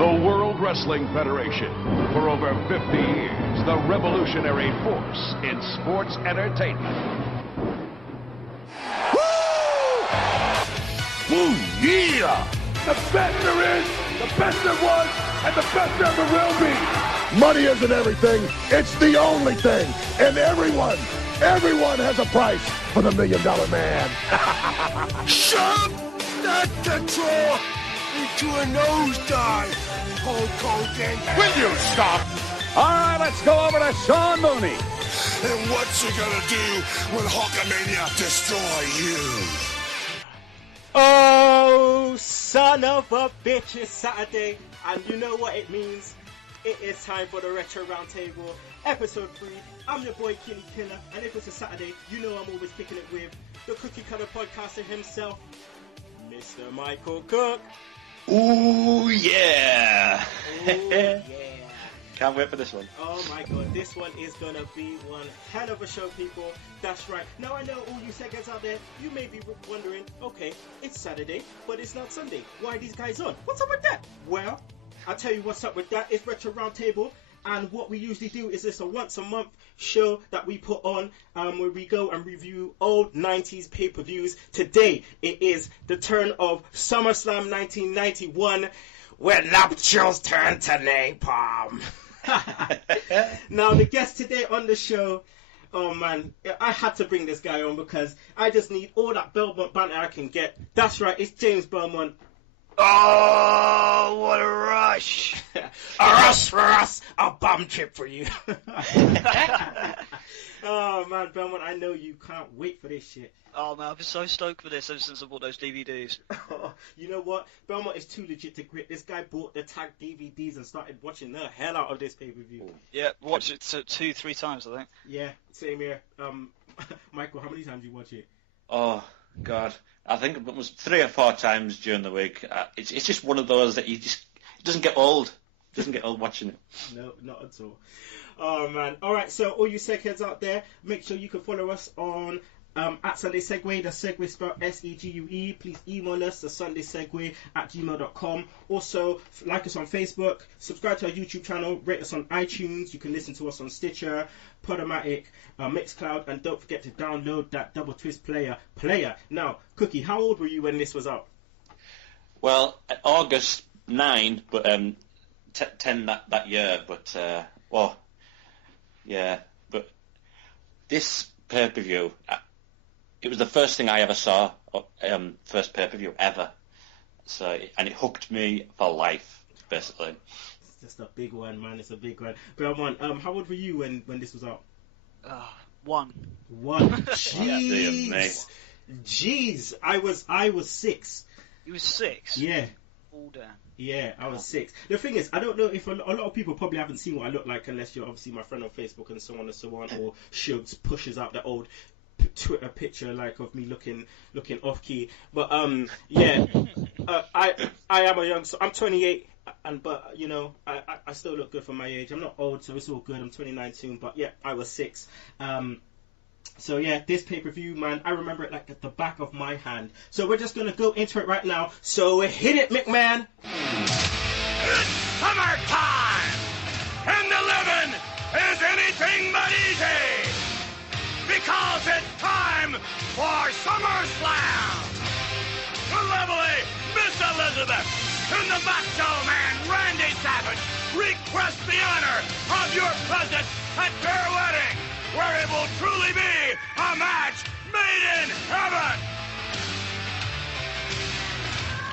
The World Wrestling Federation. For over 50 years, the revolutionary force in sports entertainment. Woo, yeah! The best there is, the best there was, and the best there ever will be. Money isn't everything, it's the only thing. And everyone has a price for the $1 Million Man. Shove that control into a nosedive, Hulk Hogan. Will you stop? All right, let's go over to Sean Mooney. And what's he gonna do when Hulkamania destroy you? Oh, son of a bitch, it's Saturday, and you know what it means. It is time for the Retro Roundtable, episode 3. I'm your boy, Kinny Killa, and if it's a Saturday, you know I'm always kicking it with the cookie cutter podcaster himself, Mr. Michael Cook. Ooh, yeah. Ooh, yeah. Can't wait for this one. Oh my god, this one is gonna be one hell of a show, people. That's right. Now I know all you seconds out there, you may be wondering, okay, it's Saturday, but it's not Sunday. Why are these guys on? What's up with that? Well, I'll tell you what's up with that. It's Retro Roundtable, and what we usually do is this a once a month show that we put on where we go and review old 90s pay-per-views. Today, it is the turn of Summerslam 1991, where nuptials turn to napalm. Now, the guest today on the show, oh man, I had to bring this guy on because I just need all that Belmont banter I can get. That's right, it's James Belmont. Oh, what a rush! A rush for us, a bomb trip for you. Oh man, Belmont, I know you can't wait for this shit. Oh man, I've been so stoked for this ever since I bought those DVDs. You know what? Belmont is too legit to quit. This guy bought the tag DVDs and started watching the hell out of this pay-per-view. Yeah, watched it 2-3 times, I think. Yeah, same here. Michael, how many times you watch it? Oh, God. I think it was 3 or 4 times during the week. It's just one of those that it doesn't get old. It doesn't get old watching it. No, not at all. Oh, man. All right, so all you Segheads out there, make sure you can follow us on at Sunday Segue, the Segue spelled S-E-G-U-E. Please email us, the sundaysegue@gmail.com. Also, like us on Facebook, subscribe to our YouTube channel, rate us on iTunes. You can listen to us on Stitcher, Podomatic, Mixcloud, and don't forget to download that Double Twist player. Now, Cookie, how old were you when this was out? Well, August 9, but 10 that year. But yeah. But this pay-per-view, it was the first thing I ever saw, first pay-per-view ever. So, and it hooked me for life, basically. It's just a big one, man. It's a big one. Belmont, how old were you when this was out? 1. Jeez. Jeez. I was 6. You was 6? Yeah. All damn. Yeah, I was 6. The thing is, I don't know if a lot of people probably haven't seen what I look like unless you're obviously my friend on Facebook and so on and so on, or Sugs pushes out the old Twitter picture like of me looking off key. But yeah, I am a young, so I'm 28, but you know I still look good for my age. I'm not old, so it's all good. I'm 29 soon, but yeah, I was 6. So yeah, this pay-per-view, man, I remember it like at the back of my hand. So we're just gonna go into it right now. So hit it, McMahon. It's summertime, and the living is anything but easy, because it's time for Summerslam. The lovely Miss Elizabeth and the Macho Man Randy Savage request the honor of your presence at their wedding, where it will truly be a match made in heaven.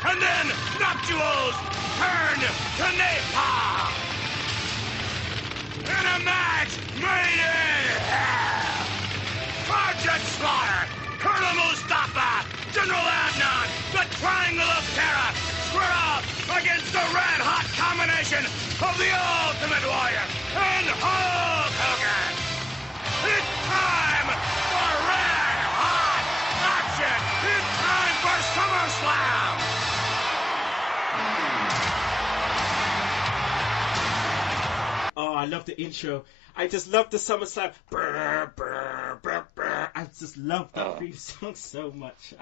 And then nuptials turn to napalm in a match made in hell. Sergeant Slaughter, Colonel Mustafa, General Adnan, the Triangle of Terror square off against the red-hot combination of the Ultimate Warrior and Hulk Hogan. It's time for red-hot action. It's time for SummerSlam. Oh, I love the intro. I just love the SummerSlam. Brr, brr, brr, brr. I just love that theme song so much.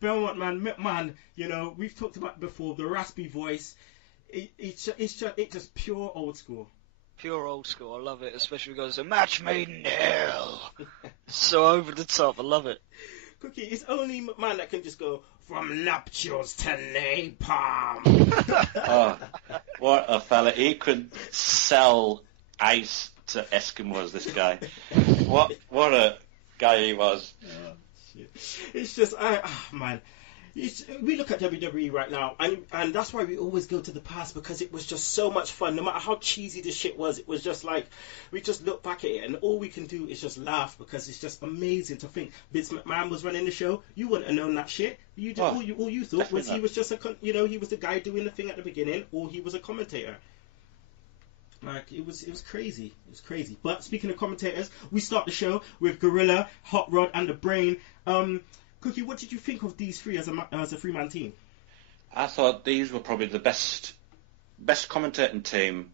Belmont, man, you know, we've talked about it before, the raspy voice. It's just pure old school. Pure old school. I love it, especially because a match made in hell. So over the top. I love it. Cookie, it's only man that can just go from nuptials to napalm. Oh, what a fella. He could sell ice to Eskimos, this guy. What a guy he was. Oh, shit. It's just, man. We look at WWE right now, and that's why we always go to the past, because it was just so much fun. No matter how cheesy the shit was, it was just like, we just look back at it, and all we can do is just laugh, because it's just amazing to think Vince McMahon was running the show. You wouldn't have known that shit. All you thought was he was just he was the guy doing the thing at the beginning, or he was a commentator. Like, it was crazy. It was crazy. But speaking of commentators, we start the show with Gorilla, Hot Rod, and the Brain. Cookie, what did you think of these three as a three-man team? I thought these were probably the best commentating team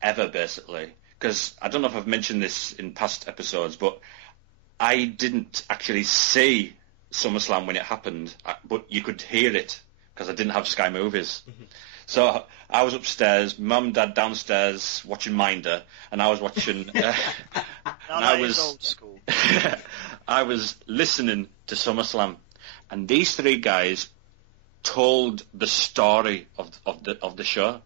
ever, basically. Because I don't know if I've mentioned this in past episodes, but I didn't actually see Summerslam when it happened, but you could hear it because I didn't have Sky Movies. Mm-hmm. So I was upstairs, Mum, Dad downstairs watching Minder, and I was watching. I was old school. I was listening to SummerSlam, and these three guys told the story of the show.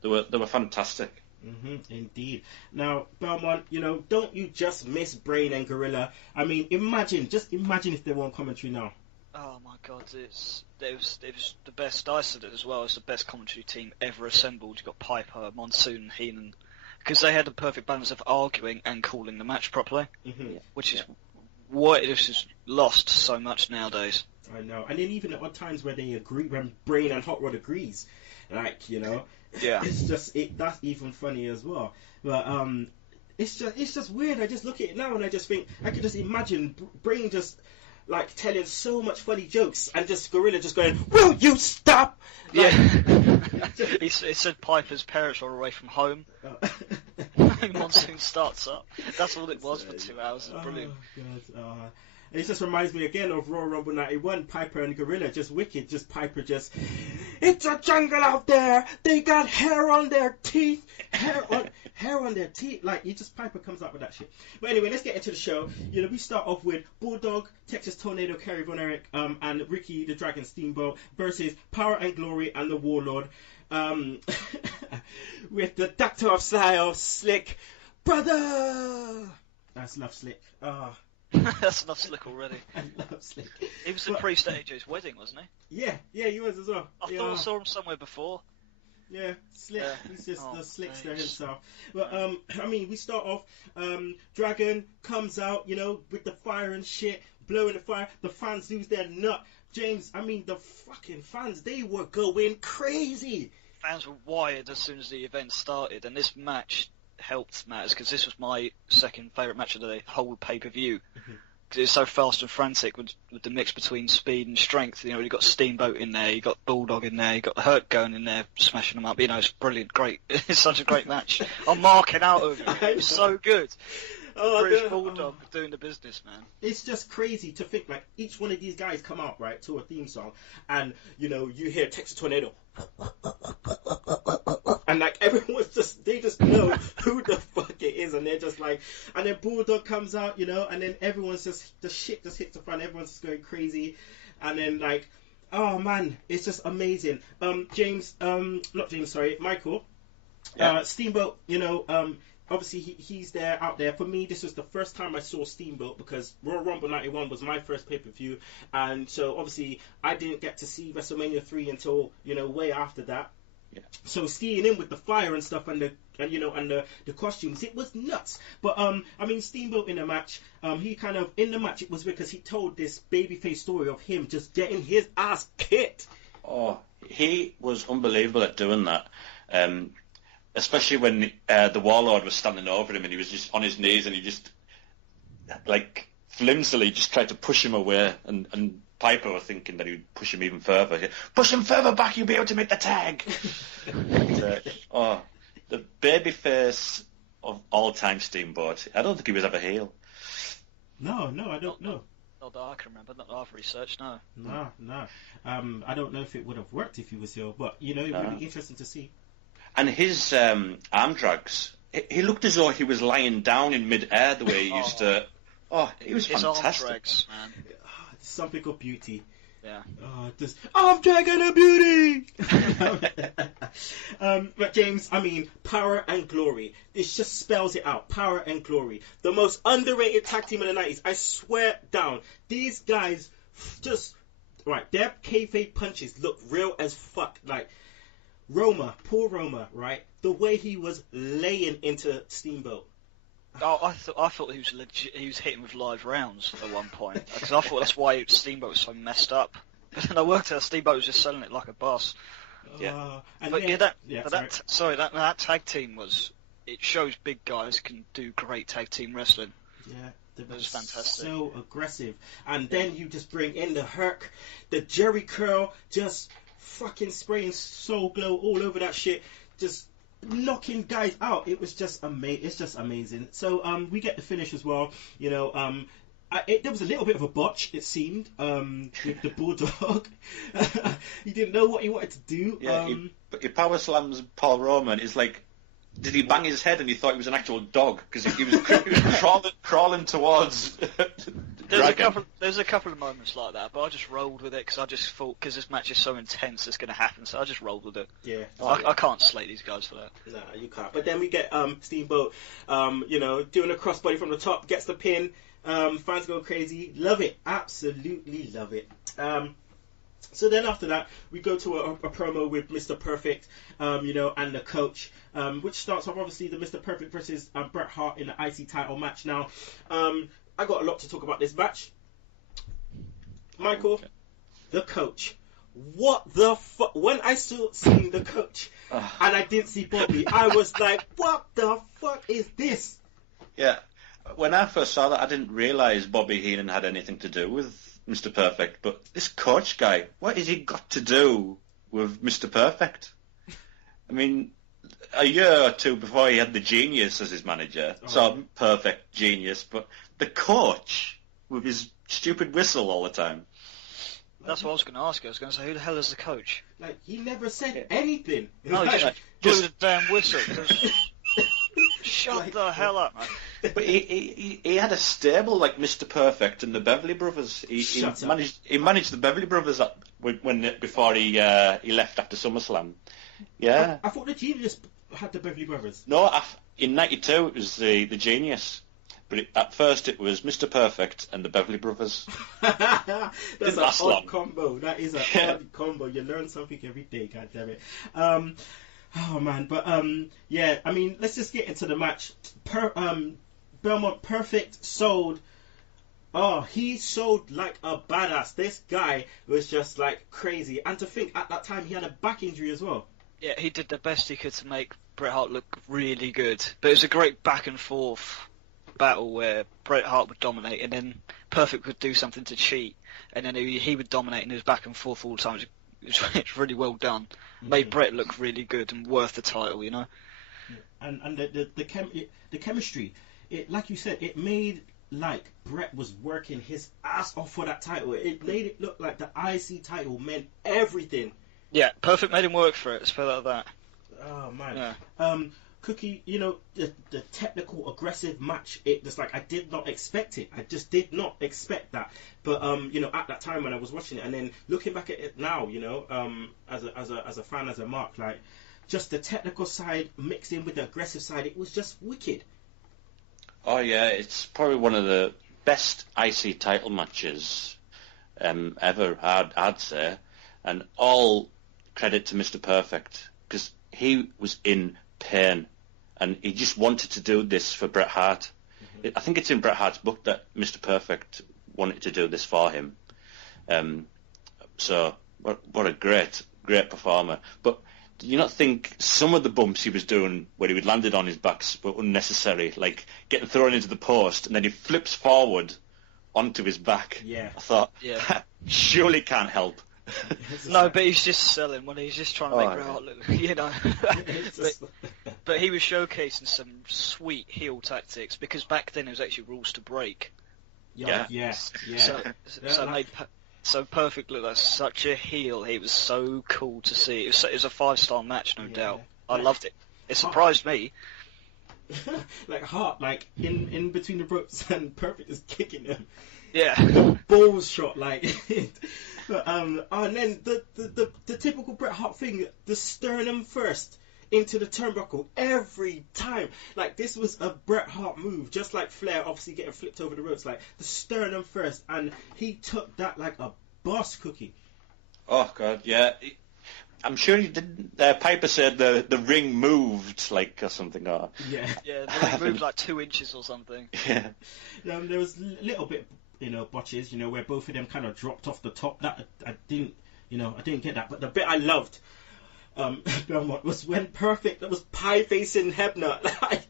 They were fantastic. Mm-hmm, indeed. Now, Belmont, don't you just miss Brain and Gorilla? I mean, imagine if they were on commentary now. Oh my God, it was the best. I said it as well. It's the best commentary team ever assembled. You got Piper, Monsoon, Heenan, because they had the perfect balance of arguing and calling the match properly, which is why this is lost so much nowadays. I know, and then even at odd times where they agree, when Brain and Hot Rod agrees, it's just that's even funny as well. But it's just weird. I just look at it now and I just think I could just imagine Brain just like telling so much funny jokes, and just Gorilla just going, "Will you stop?" Like, He said Piper's parents were away from home. Monsoon starts up. That's all it was for 2 hours. It's brilliant. God. It just reminds me again of Royal Rumble 91, Piper and Gorilla, just wicked, just Piper just, "It's a jungle out there, they got hair on their teeth, hair on their teeth," like, Piper comes up with that shit. But anyway, let's get into the show. We start off with Bulldog, Texas Tornado, Kerry Von Erich, and Ricky the Dragon Steamboat versus Power and Glory and the Warlord, with the Doctor of Style, Slick, brother! That's Love Slick. That's enough Slick already. I love Slick. He was the priest at AJ's wedding, wasn't he? Yeah, he was as well. I thought I saw him somewhere before. Yeah, Slick. Yeah. He's just the Slickster himself. But we start off. Dragon comes out, with the fire and shit, blowing the fire. The fans lose their nut. James, the fucking fans, they were going crazy. Fans were wired as soon as the event started, and this match helped matters because this was my second favourite match of the whole pay-per-view because it's so fast and frantic with the mix between speed and strength. You got Steamboat in there, you got Bulldog in there, you got Hurt going in there smashing them up. It's brilliant, great. It's such a great match. I'm marking out over it. It's so good. British Bulldog doing the business, man. It's just crazy to think, like, each one of these guys come out, right, to a theme song, and, you hear Texas Tornado, and, like, they just know who the fuck it is, and they're just like, and then Bulldog comes out, and then everyone's the shit just hits the front, everyone's just going crazy, and then, like, oh, man, it's just amazing. Michael, Steamboat, obviously, he's out there. For me, this was the first time I saw Steamboat because Royal Rumble 91 was my first pay-per-view. And so, obviously, I didn't get to see WrestleMania 3 until, way after that. Yeah. So, skiing in with the fire and stuff and the costumes, it was nuts. But, Steamboat in the match, in the match, it was because he told this babyface story of him just getting his ass kicked. Oh, he was unbelievable at doing that. Especially when the Warlord was standing over him and he was just on his knees and he just, like, flimsily just tried to push him away. And Piper was thinking that he would push him even further. Push him further back, you'll be able to make the tag. The babyface of all-time Steamboat. I don't think he was ever heel. No, I don't know. Not Not that I can remember, not that I've researched, no. No. I don't know if it would have worked if he was here, but, you know, it would be interesting to see. And his arm drags, he looked as though he was lying down in mid-air the way he used to... Oh, he was fantastic. His arm drags, man. Something of beauty. Yeah. I'm dragging a beauty! But James, I mean, power and glory. This just spells it out. Power and glory. The most underrated tag team in the 90s. I swear down. These guys just... Right, their kayfabe punches look real as fuck. Like, Paul Roma, right? The way he was laying into Steamboat. Oh, I thought he was legit. He was hitting with live rounds at one point because I thought that's why Steamboat was so messed up. But then I worked out Steamboat was just selling it like a boss. Yeah, that tag team was. It shows big guys can do great tag team wrestling. Yeah, it was fantastic. So aggressive, and then you just bring in the Herc, the Jerry curl, just fucking spraying Soul Glow all over that shit, just knocking guys out. It was just amazing. It's just amazing. So we get the finish as well. You know, there was a little bit of a botch, it seemed, with the Bulldog. He didn't know what he wanted to do. Yeah, he power slams Paul Roma, and it's like, did he bang his head and he thought he was an actual dog? Because he was crawling towards... There's a couple of moments like that, but I just rolled with it because I just thought, because this match is so intense, it's going to happen, so I just rolled with it. Yeah. I can't slate these guys for that. No, you can't. But then we get Steamboat, you know, doing a crossbody from the top, gets the pin, fans go crazy. Love it. Absolutely love it. So then after that, we go to a promo with Mr. Perfect, you know, and the coach, which starts off, obviously, the Mr. Perfect versus Bret Hart in the IC title match. Now, I got a lot to talk about this match. Michael, the coach. What the fuck? When I saw seeing the coach and I didn't see Bobby, I was like, what the fuck is this? Yeah. When I first saw that, I didn't realise Bobby Heenan had anything to do with Mr. Perfect, but this coach guy, what has he got to do with Mr. Perfect? I mean, a year or two before he had the Genius as his manager, so Perfect, Genius, but the coach with his stupid whistle all the time. That's what I was going to ask you. I was going to say, who the hell is the coach? Like, he never said anything. No, just the damn whistle. Shut the hell up, man. But he had a stable like Mr. Perfect and the Beverly Brothers. He managed the Beverly Brothers before he left after SummerSlam. Yeah. I thought the Genius had the Beverly Brothers. No, in '92 it was the Genius. But at first it was Mr. Perfect and the Beverly Brothers. That's an odd combo. That is an odd combo. You learn something every day, goddammit. Oh man, but yeah, I mean, let's just get into the match. Belmont Perfect sold. Oh, he sold like a badass. This guy was just like crazy. And to think at that time he had a back injury as well. Yeah, he did the best he could to make Bret Hart look really good. But it was a great back and forth battle where Bret Hart would dominate and then Perfect would do something to cheat, and then he would dominate and it was back and forth all the time. It's really well done. Made Bret look really good and worth the title, you know. And the chemistry, it, like you said, it made like Bret was working his ass off for that title. It made it look like the IC title meant everything. Yeah, Perfect made him work for it. Let's put it like that. Oh man. Yeah. Cookie, you know, the technical aggressive match, it just like I did not expect it. I just did not expect that. But you know, at that time when I was watching it and then looking back at it now, you know, as a fan, as a mark, like just the technical side mixed in with the aggressive side, it was just wicked. Oh yeah, it's probably one of the best IC title matches ever, I'd say, and all credit to Mr. Perfect because he was in pain. And he just wanted to do this for Bret Hart. I think it's in Bret Hart's book that Mr. Perfect wanted to do this for him. So what a great performer. But do you not think some of the bumps he was doing where he would landed on his backs were unnecessary? Like getting thrown into the post and then he flips forward onto his back. Yeah. I thought, surely can't help. No, but he's just selling when he's just trying to make Bret Hart look, you know. but he was showcasing some sweet heel tactics because back then it was actually rules to break. Yeah. So Perfect looked like such a heel. He was so cool to see. It was a 5-star match, no doubt. I loved it. It surprised me. Like Hart, like in between the ropes, and Perfect is kicking him. Yeah. Balls shot, like. And then the typical Bret Hart thing, the sternum first into the turnbuckle every time. Like, this was a Bret Hart move, just like Flair obviously getting flipped over the ropes, like the sternum first, and he took that like a boss, Cookie. Oh God, yeah. I'm sure he didn't. Piper said the ring moved, like, or something. Or yeah, the ring moved like 2 inches or something. Yeah. There was a little bit, botches, where both of them kind of dropped off the top. That I didn't get that. But the bit I loved, Belmont, was when Perfect was pie facing Hebner, like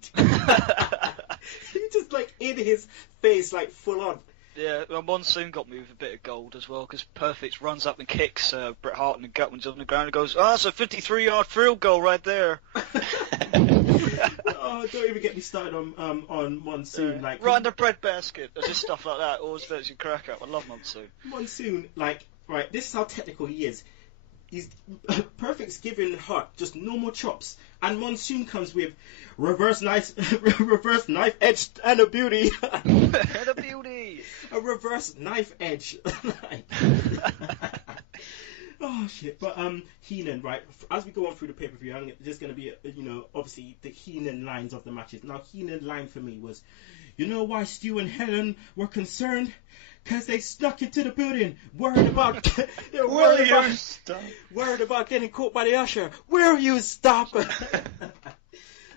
he just like in his face, like full on. Yeah, well, Monsoon got me with a bit of gold as well, because Perfect runs up and kicks Bret Hart in the gut when he's on the ground and goes, "Oh, it's a 53-yard field goal right there." Oh, don't even get me started on Monsoon. Like, right in the bread basket, or just stuff like that. Always makes you crack up. I love Monsoon. Monsoon, like, right, this is how technical he is. He's Perfect's giving Hart just normal chops, and Monsoon comes with reverse knife edge and a beauty. And a beauty. A reverse knife edge. Oh shit! But Heenan, right? As we go on through the pay-per-view, there's going to be obviously the Heenan lines of the matches. Now, Heenan line for me was, why Stu and Helen were concerned? Because they snuck into the building, worried about getting caught by the usher. Will you stop? But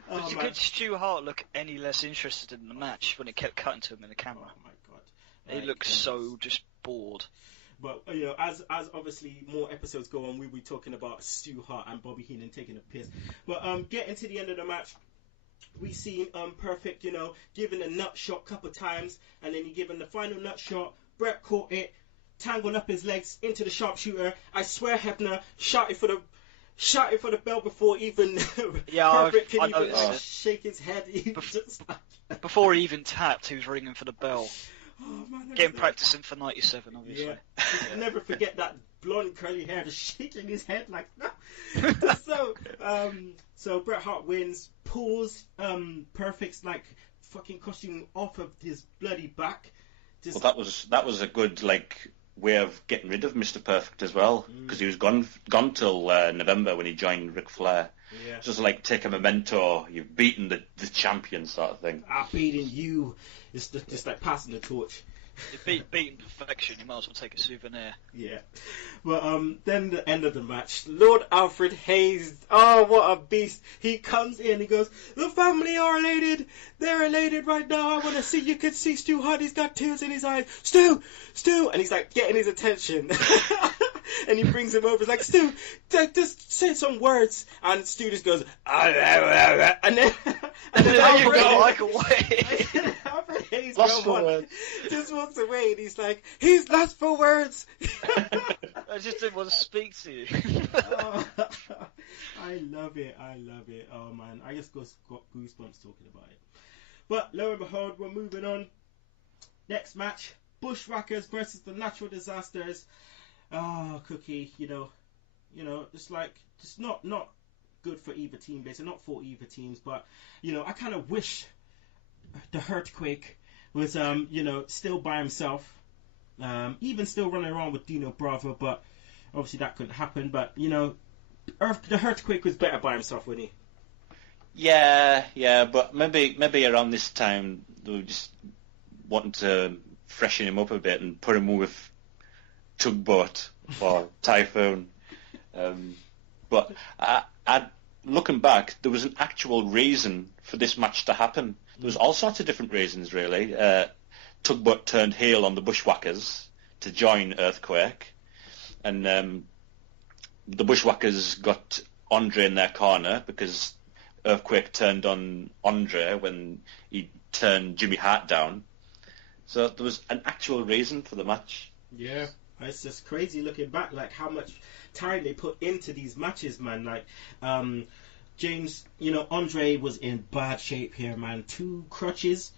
could Stu Hart look any less interested in the match when it kept cutting to him in the camera? Oh my God! He looked so just bored. But as obviously more episodes go on, we'll be talking about Stu Hart and Bobby Heenan taking a piss. But getting to the end of the match, we seen Perfect, giving a nut shot a couple times, and then he given the final nut shot. Bret caught it, tangled up his legs into the sharpshooter. I swear Hebner shouted for the bell before even Perfect could even shake his head. Before he even tapped, he was ringing for the bell. Oh, man, Getting practicing for 97, obviously. Yeah. Never forget that blonde curly hair just shaking his head like that. So Bret Hart wins, pulls Perfect's like fucking costume off of his bloody back. Well, that was a good way of getting rid of Mr. Perfect as well, because he was gone till November when he joined Ric Flair. Yeah. Just like take a memento, you've beaten the champion sort of thing. I've beaten you. It's just like passing the torch. Beating perfection, you might as well take a souvenir. Yeah. But then the end of the match, Lord Alfred Hayes, oh what a beast. He comes in, he goes, "The family are elated. They're elated right now. I want to see." You can see Stu Hart, he's got tears in his eyes. Stu! And he's like getting his attention. And he brings him over. He's like, "Stu, just say some words." And Stu just goes, and then Alfred Hayes lost for words. Just walks away, and he's like, "He's lost for words." I just didn't want to speak to you. I love it. Oh man, I just got goosebumps talking about it. But lo and behold, we're moving on. Next match, Bushwhackers versus the Natural Disasters. Cookie, just not good for either team, basically, not for either teams, but I kind of wish the Earthquake was still by himself, even still running around with Dino Bravo, but obviously that couldn't happen. But the Earthquake was better by himself, wouldn't he? Yeah, but maybe around this time they were just wanting to freshen him up a bit and put him with Tugboat or Typhoon. But looking back, there was an actual reason for this match to happen. There was all sorts of different reasons, really. Tugboat turned heel on the Bushwhackers to join Earthquake, and the Bushwhackers got Andre in their corner because Earthquake turned on Andre when he turned Jimmy Hart down. So there was an actual reason for the match. Yeah. It's just crazy looking back, like how much time they put into these matches, man. Like, James, Andre was in bad shape here, man. 2 crutches,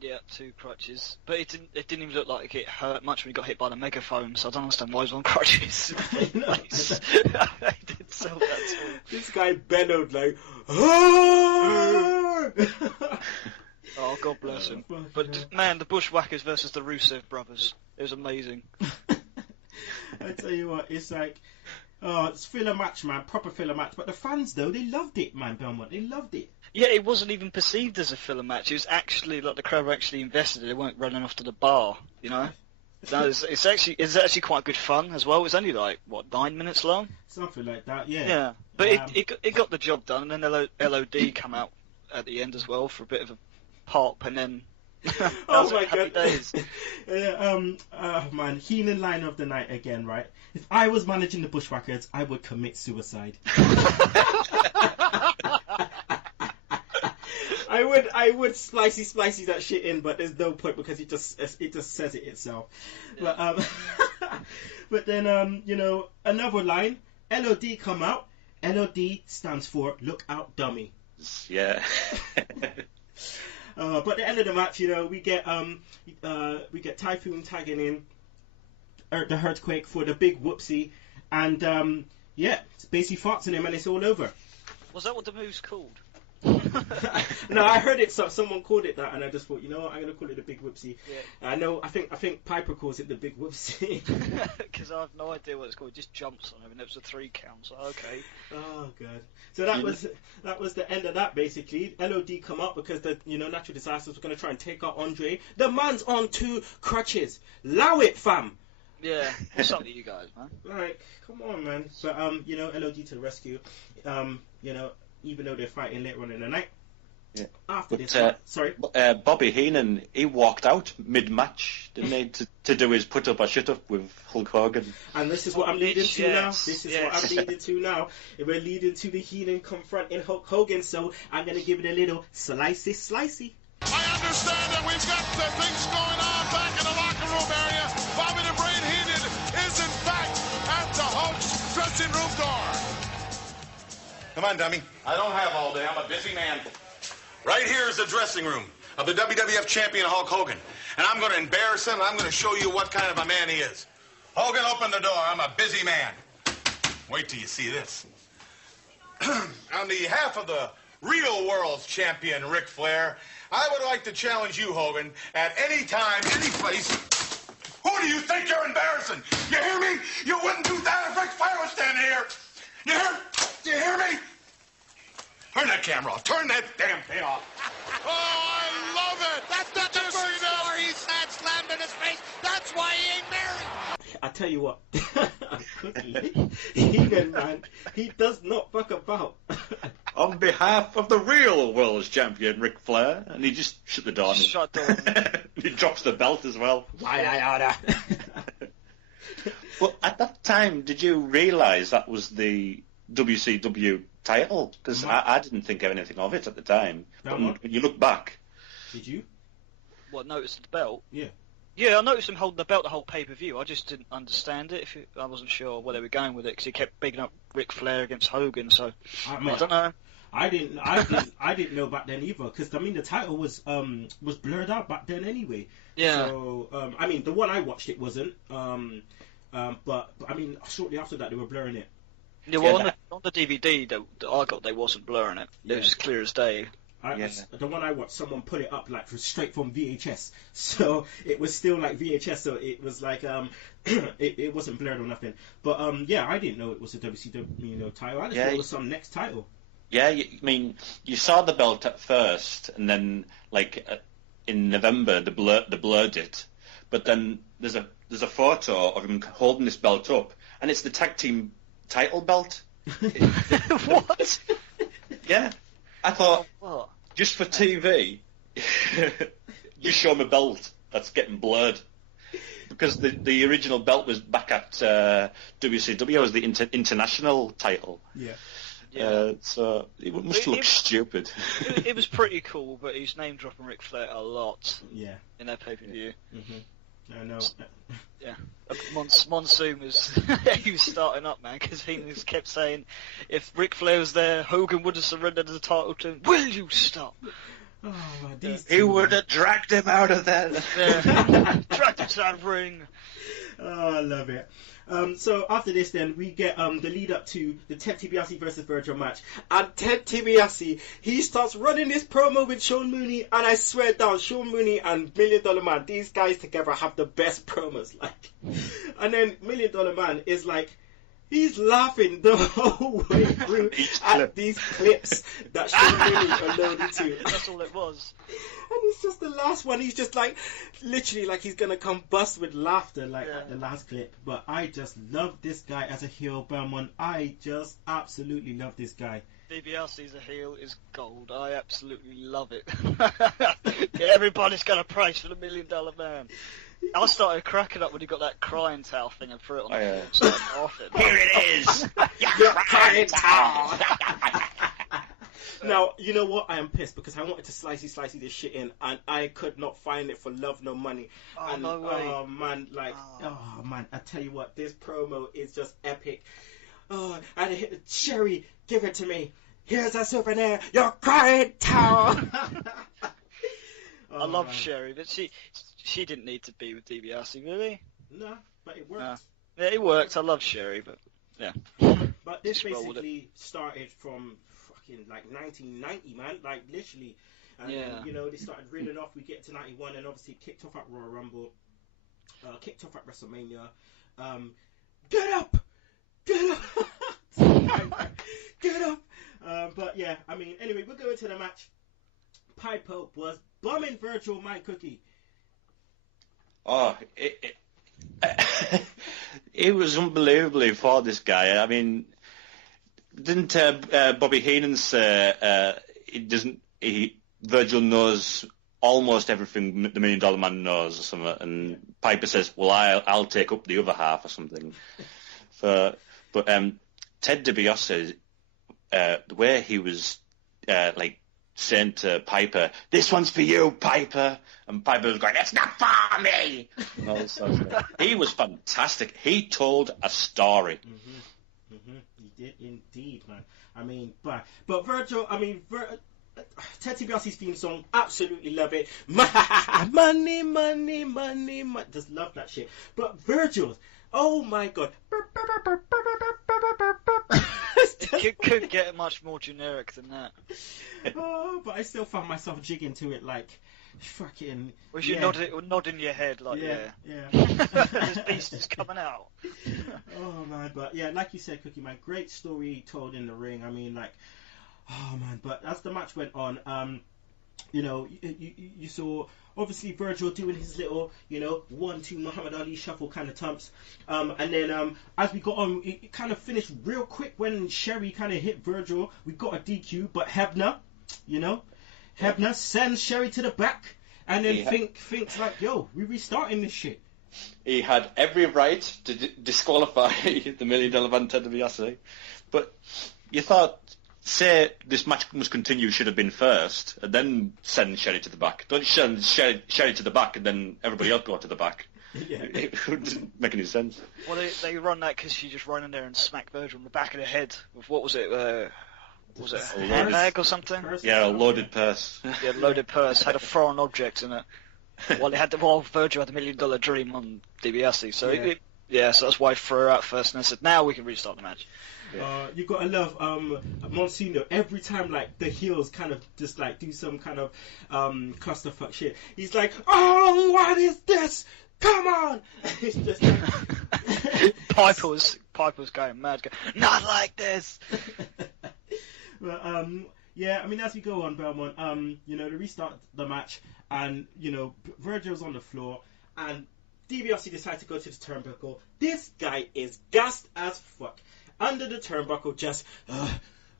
Yeah, 2 crutches. But it didn't even look like it hurt much when he got hit by the megaphone, so I don't understand why he's on crutches. He didn't sell that too. This guy bellowed like, "Ah!" Oh, God bless him. But, man, the Bushwhackers versus the Rusev brothers. It was amazing. I tell you what, it's like, oh, it's filler match, man, proper filler match. But the fans, though, they loved it, man, Belmont. They loved it. Yeah, it wasn't even perceived as a filler match. It was actually, like, the crowd were actually invested. They weren't running off to the bar, you know? No, it's actually quite good fun as well. It was only, like, 9 minutes long? Something like that, yeah. Yeah, but it got the job done, and then LOD come out at the end as well for a bit of a pop, and then... Oh my God. Days. Man, Heenan line of the night again, right? If I was managing the Bushwhackers, I would commit suicide. I would splicey that shit in, but there's no point because it just says it itself. Yeah. But then you know, another line, LOD come out. LOD stands for look out dummy. Yeah. But at the end of the match, you know, we get Typhoon tagging in the Earthquake for the big whoopsie, and basically farts on him and it's all over. Was that what the move's called? No, I heard it. So someone called it that, and I just thought, you know what, I'm gonna call it the big whoopsie. Yeah. I think Piper calls it the big whoopsie. Because I have no idea what it's called. It just jumps on him, and it was a 3 count. So okay. Oh god. So that was the end of that basically. LOD come up because the Natural Disasters were gonna try and take out Andre. The man's on 2 crutches. Allow it, fam. Yeah. What's up with you guys, man? Like, come on, man. But LOD to the rescue. Even though they're fighting later on in the night. Yeah. After but, this, sorry. Bobby Heenan, he walked out mid-match, didn't he, to do his put-up or shut-up with Hulk Hogan. And this is what I'm leading to now. This is what I'm leading to now. We're leading to the Heenan confronting Hulk Hogan, so I'm going to give it a little slicey. I understand that we've got things going on back in the locker room area. Bobby the Brain Heenan is, in fact, at the Hulk's dressing room door. Come on, dummy. I don't have all day. I'm a busy man. Right here is the dressing room of the WWF champion Hulk Hogan. And I'm going to embarrass him, and I'm going to show you what kind of a man he is. Hogan, open the door. I'm a busy man. Wait till you see this. On behalf of the real world's champion, Ric Flair, I would like to challenge you, Hogan, at any time, any place. Who do you think you're embarrassing? You hear me? You wouldn't do that if Ric Flair was standing here. You hear me? Turn that camera off. Turn that damn thing off. Oh, I love it. That's not the first floor. He's not slammed in his face. That's why he ain't married. I tell you what, Heenan, man, he does not fuck about. On behalf of the real world's champion, Ric Flair, and he just shut the door. Shut the door. He drops the belt as well. Why I order? But at that time, did you realise that was the WCW title? Because I didn't think of anything of it at the time. But when you look back... Did you? What, noticed the belt? Yeah. Yeah, I noticed him holding the belt the whole pay-per-view. I just didn't understand it. I wasn't sure where they were going with it, because he kept bigging up Ric Flair against Hogan, so... I don't know. I didn't know back then either, because the title was blurred out back then anyway. Yeah. So the one I watched it wasn't. But shortly after that they were blurring it. Yeah, well, on the DVD that I got, they wasn't blurring it. It was clear as day. The one I watched, someone put it up like straight from VHS, so it was still like VHS. So it was like it wasn't blurred or nothing. But I didn't know it was a WCW title. I just thought it was some next title. Yeah, you saw the belt at first, and then in November they blurred it, but then there's a photo of him holding this belt up, and it's the tag team title belt. What? Yeah, I thought just for TV, you show him a belt that's getting blurred, because the original belt was back at WCW as the international title. Yeah. So it must look stupid. It was pretty cool, but he's name dropping Ric Flair a lot. Yeah. In their pay-per-view. Mm-hmm. I know. Yeah. Monsoon was he was starting up, man, because he just kept saying, if Ric Flair was there, Hogan would have surrendered the title to him. Will you stop? Oh, these He two, would have dragged him out of there. Dragged him to that ring. Oh, I love it. So after this, then we get the lead up to the Ted DiBiase versus Virgil match, and Ted DiBiase, he starts running this promo with Sean Mooney, and I swear down, Sean Mooney and $1 Million Man, these guys together have the best promos, like. And then $1 Million Man is like, he's laughing the whole way through at these clips that Sean Mooney alluded to. That's all it was. And it's just the last one. He's just like, literally, like he's gonna combust with laughter, like at the last clip. But I just love this guy as a heel, Belmont. I just absolutely love this guy. DiBiase as a heel is gold. I absolutely love it. Everybody's got a price for the $1 Million Man. I started cracking up when he got that crying towel thing and threw it on the floor and started laughing. Here it is! Your crying towel! Now, you know what? I am pissed because I wanted to slicey this shit in, and I could not find it for love nor money. Oh, and, no way. Oh, man, I tell you what, this promo is just epic. Oh, and it hit the cherry. Give it to me. Here's a souvenir. Your crying towel. I love Sherry, but she didn't need to be with DiBiase, really. No, but it worked. Yeah, it worked. I love Sherry, but yeah. But this Just rolled basically started from fucking like 1990, man. Like literally. And Yeah. you know, they started reeling off. We get to 91, and obviously it kicked off at Royal Rumble. Kicked off at WrestleMania. Get up! Get up! Get up! But yeah, I mean, anyway, we'll go into the match. Piper was bumming Virgil my cookie. Oh, it was unbelievably for this guy. I mean, didn't Bobby Heenan say Virgil knows almost everything the $1 Million Man knows or something, and Piper says, "Well, I'll take up the other half" or something. But Ted DiBiase, the way he was like saying to Piper, "This one's for you, Piper," and Piper was going, "It's not for me." And all this sort of stuff. He was fantastic. He told a story. He did indeed, man. I mean, but Virgil, I mean, Ted DiBiase's theme song, absolutely love it. Money, money, money, money. Just love that shit. But Virgil's, oh my god. It couldn't get much more generic than that. Oh, but I still found myself jigging to it like fucking. Was you nodding your head like, yeah. this beast is coming out. Oh man, but yeah, like you said, Cookie Man, great story told in the ring. I mean, like, oh man, but as the match went on, you know, you saw obviously Virgil doing his little, you know, 1-2 Muhammad Ali shuffle kind of tumps, and then as we got on, it kind of finished real quick when Sherry kind of hit Virgil. We got a DQ, but Hebner, you know, Hebner sends Sherry to the back, and then thinks like, yo, we restarting this shit. He had every right to disqualify the $1 Million Man Ted DiBiase, but you thought, say this match must continue should have been first, and then send Sherry to the back. Don't send Sherry to the back and then everybody else go to the back. Yeah. It didn't make any sense. Well, they run that because she just ran in there and smacked Virgil in the back of the head with, what was it? Was it a handbag or something? Yeah, a loaded purse. Yeah, loaded purse, had a foreign object in it. While Virgil had $1 Million Dream on DiBiase, so so that's why I threw her out first, and I said, now we can restart the match. You gotta love Monsignor. Every time like the heels kind of just like do some kind of clusterfuck shit, he's like, "Oh, what is this? Come on!" It's just like... Piper was going mad. Not like this. But yeah, I mean, as we go on, Belmont, you know, they restart the match, and you know, Virgil's on the floor, and DiBiase decides to go to the turnbuckle. This guy is gassed as fuck. Under the turnbuckle, just... I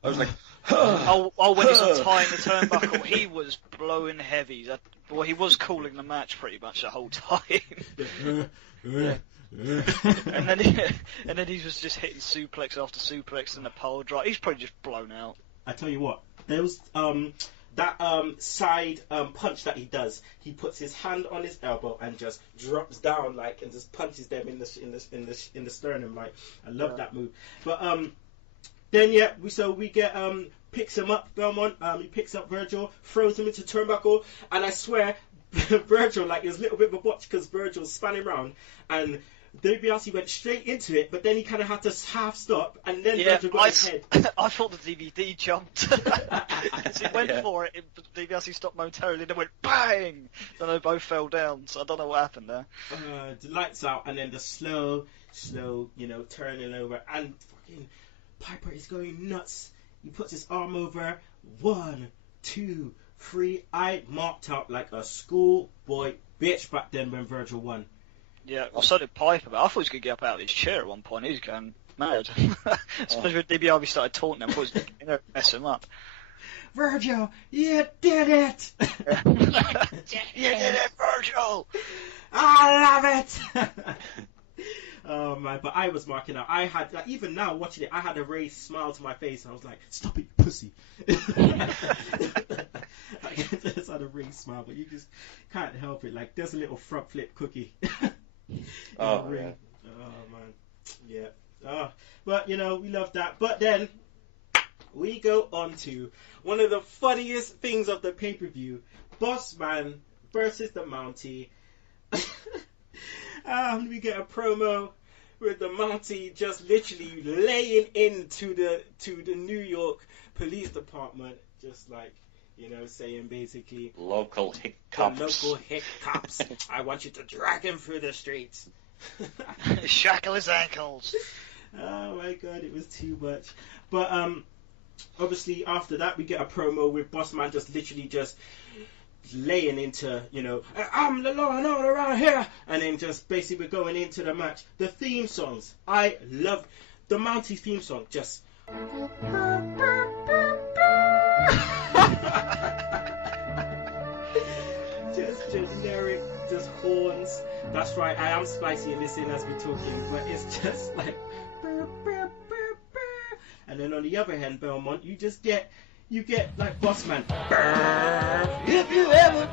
was like... when he's untying the turnbuckle, he was blowing heavy. He was calling the match pretty much the whole time. and then he was just hitting suplex after suplex and the pole drive. He's probably just blown out. I tell you what, there was that side punch that he does. He puts his hand on his elbow and just drops down like and just punches them in the sternum. Like, I love that move. But then we get picks him up, Belmont. He picks up Virgil, throws him into turnbuckle, and I swear, Virgil, like, there's a little bit of a botch because Virgil's spanning around, and DiBiase went straight into it, but then he kind of had to half stop, and then Virgil got his head. I thought the DVD jumped. As he went for it, DiBiase stopped momentarily, then went bang! Then they both fell down, so I don't know what happened there. The lights out, and then the slow, turning over, and fucking Piper is going nuts. He puts his arm over. 1, 2, 3. I marked out like a schoolboy bitch back then when Virgil won. Yeah, well, so did Piper, but I thought he was going to get up out of his chair at one point. He was going mad. Especially when DiBiase started taunting him. I thought he was going to mess him up. Virgil, you did it! You did it, Virgil! I love it! Oh man, but I was marking out. I had, like, even now watching it, I had a raised smile to my face. And I was like, "Stop it, you pussy!" I just had a raised smile, but you just can't help it. Like, there's a little front flip cookie. Oh man. Oh man, yeah. But we love that. But then we go on to one of the funniest things of the pay-per-view: Bossman versus the Mountie. We get a promo with the Mountie just literally laying into the New York Police Department, just like, saying basically Local hick cops. The local hick cops. I want you to drag him through the streets. Shackle his ankles. Oh my god, it was too much. But obviously after that we get a promo with Bossman just literally just laying into, I'm the law and order around here, and then just basically we're going into the match. The theme songs, I love the Mountie theme song, just just generic, just horns. That's right, I am spicy in this in as we're talking, but it's just like and then on the other hand, Belmont, you get like Bossman. If you ever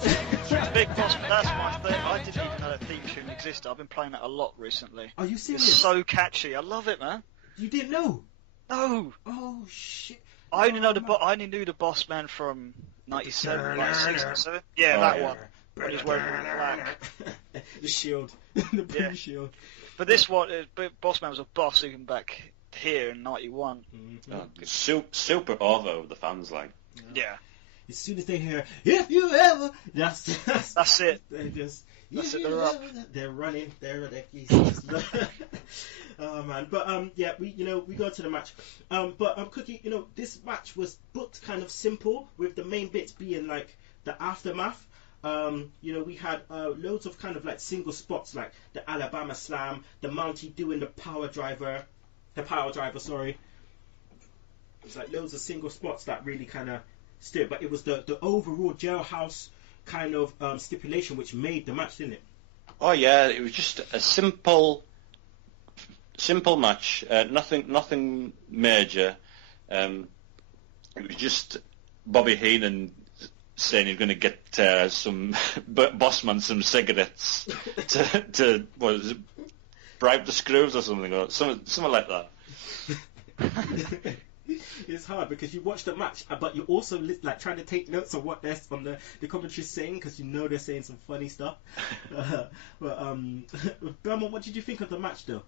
Big Bossman, that's my thing. I didn't even know that theme tune existed. I've been playing that a lot recently. Are you serious? It's so catchy. I love it, man. You didn't know? No. Oh shit. I only knew the Bossman from 97, like 67. Yeah, that one. When he's wearing black. The shield. The blue shield. But this one, Bossman was a boss even back here in 91. Mm-hmm. Super over the fans, like. Yeah. As soon as they hear, if you ever, that's it. They just, they're up. They're running. They're oh man, but we go to the match. But Cookie, this match was booked kind of simple, with the main bits being like the aftermath. We had loads of kind of like single spots, like the Alabama Slam, the Mountie doing the power driver, sorry. It's like loads of single spots that really kind of stood, but it was the overall jailhouse kind of stipulation which made the match, didn't it? Oh yeah, it was just a simple match, nothing major. It was just Bobby Heenan saying he's going to get some Bossman some cigarettes to what is it, bribe the screws or something like that. It's hard because you watch the match, but you're also like trying to take notes of what they're on the commentary saying, because they're saying some funny stuff. But Belmont, what did you think of the match though?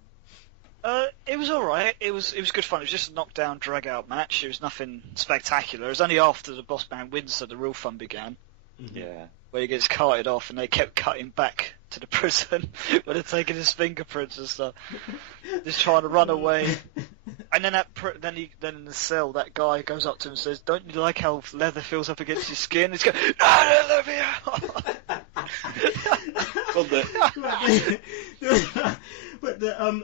It was alright. It was good fun. It was just a knockdown, drag-out match. It was nothing spectacular. It was only after the Bossman wins that the real fun began. Mm-hmm. Yeah. Where he gets carted off, and they kept cutting back to the prison where they're taking his fingerprints and stuff, just trying to run away. And then then in the cell, that guy goes up to him and says, "Don't you like how leather feels up against your skin?" He's going, "No, Olivia."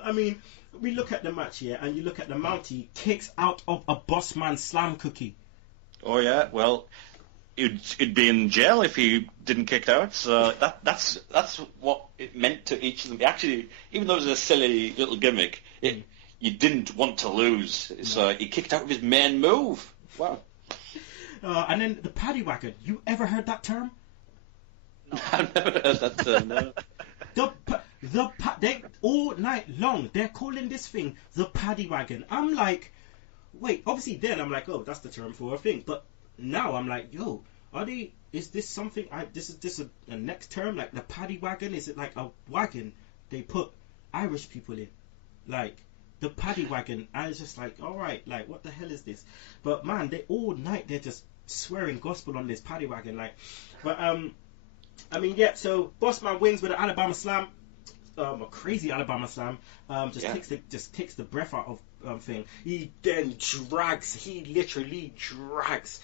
I mean, we look at the match here, and you look at the Mountie kicks out of a Bossman Slam, Cookie. Oh yeah, well, he'd be in jail if he didn't kick out. So that's what it meant to each of them. Actually, even though it was a silly little gimmick, you didn't want to lose. No. So he kicked out of his main move. Wow. And then the paddy wagon. You ever heard that term? No. I've never heard that term. No. They all night long they're calling this thing the paddy wagon. I'm like, wait, obviously then I'm like, oh, that's the term for a thing. But now I'm like, yo, is this something, is this a next term? Like the paddy wagon? Is it like a wagon they put Irish people in? Like, the paddy wagon. I was just like, alright, like, what the hell is this? But man, all night they're just swearing gospel on this paddy wagon, like. But, I mean, yeah, so Bossman wins with an Alabama slam. A crazy Alabama slam. Just takes the breath out of thing. He then literally drags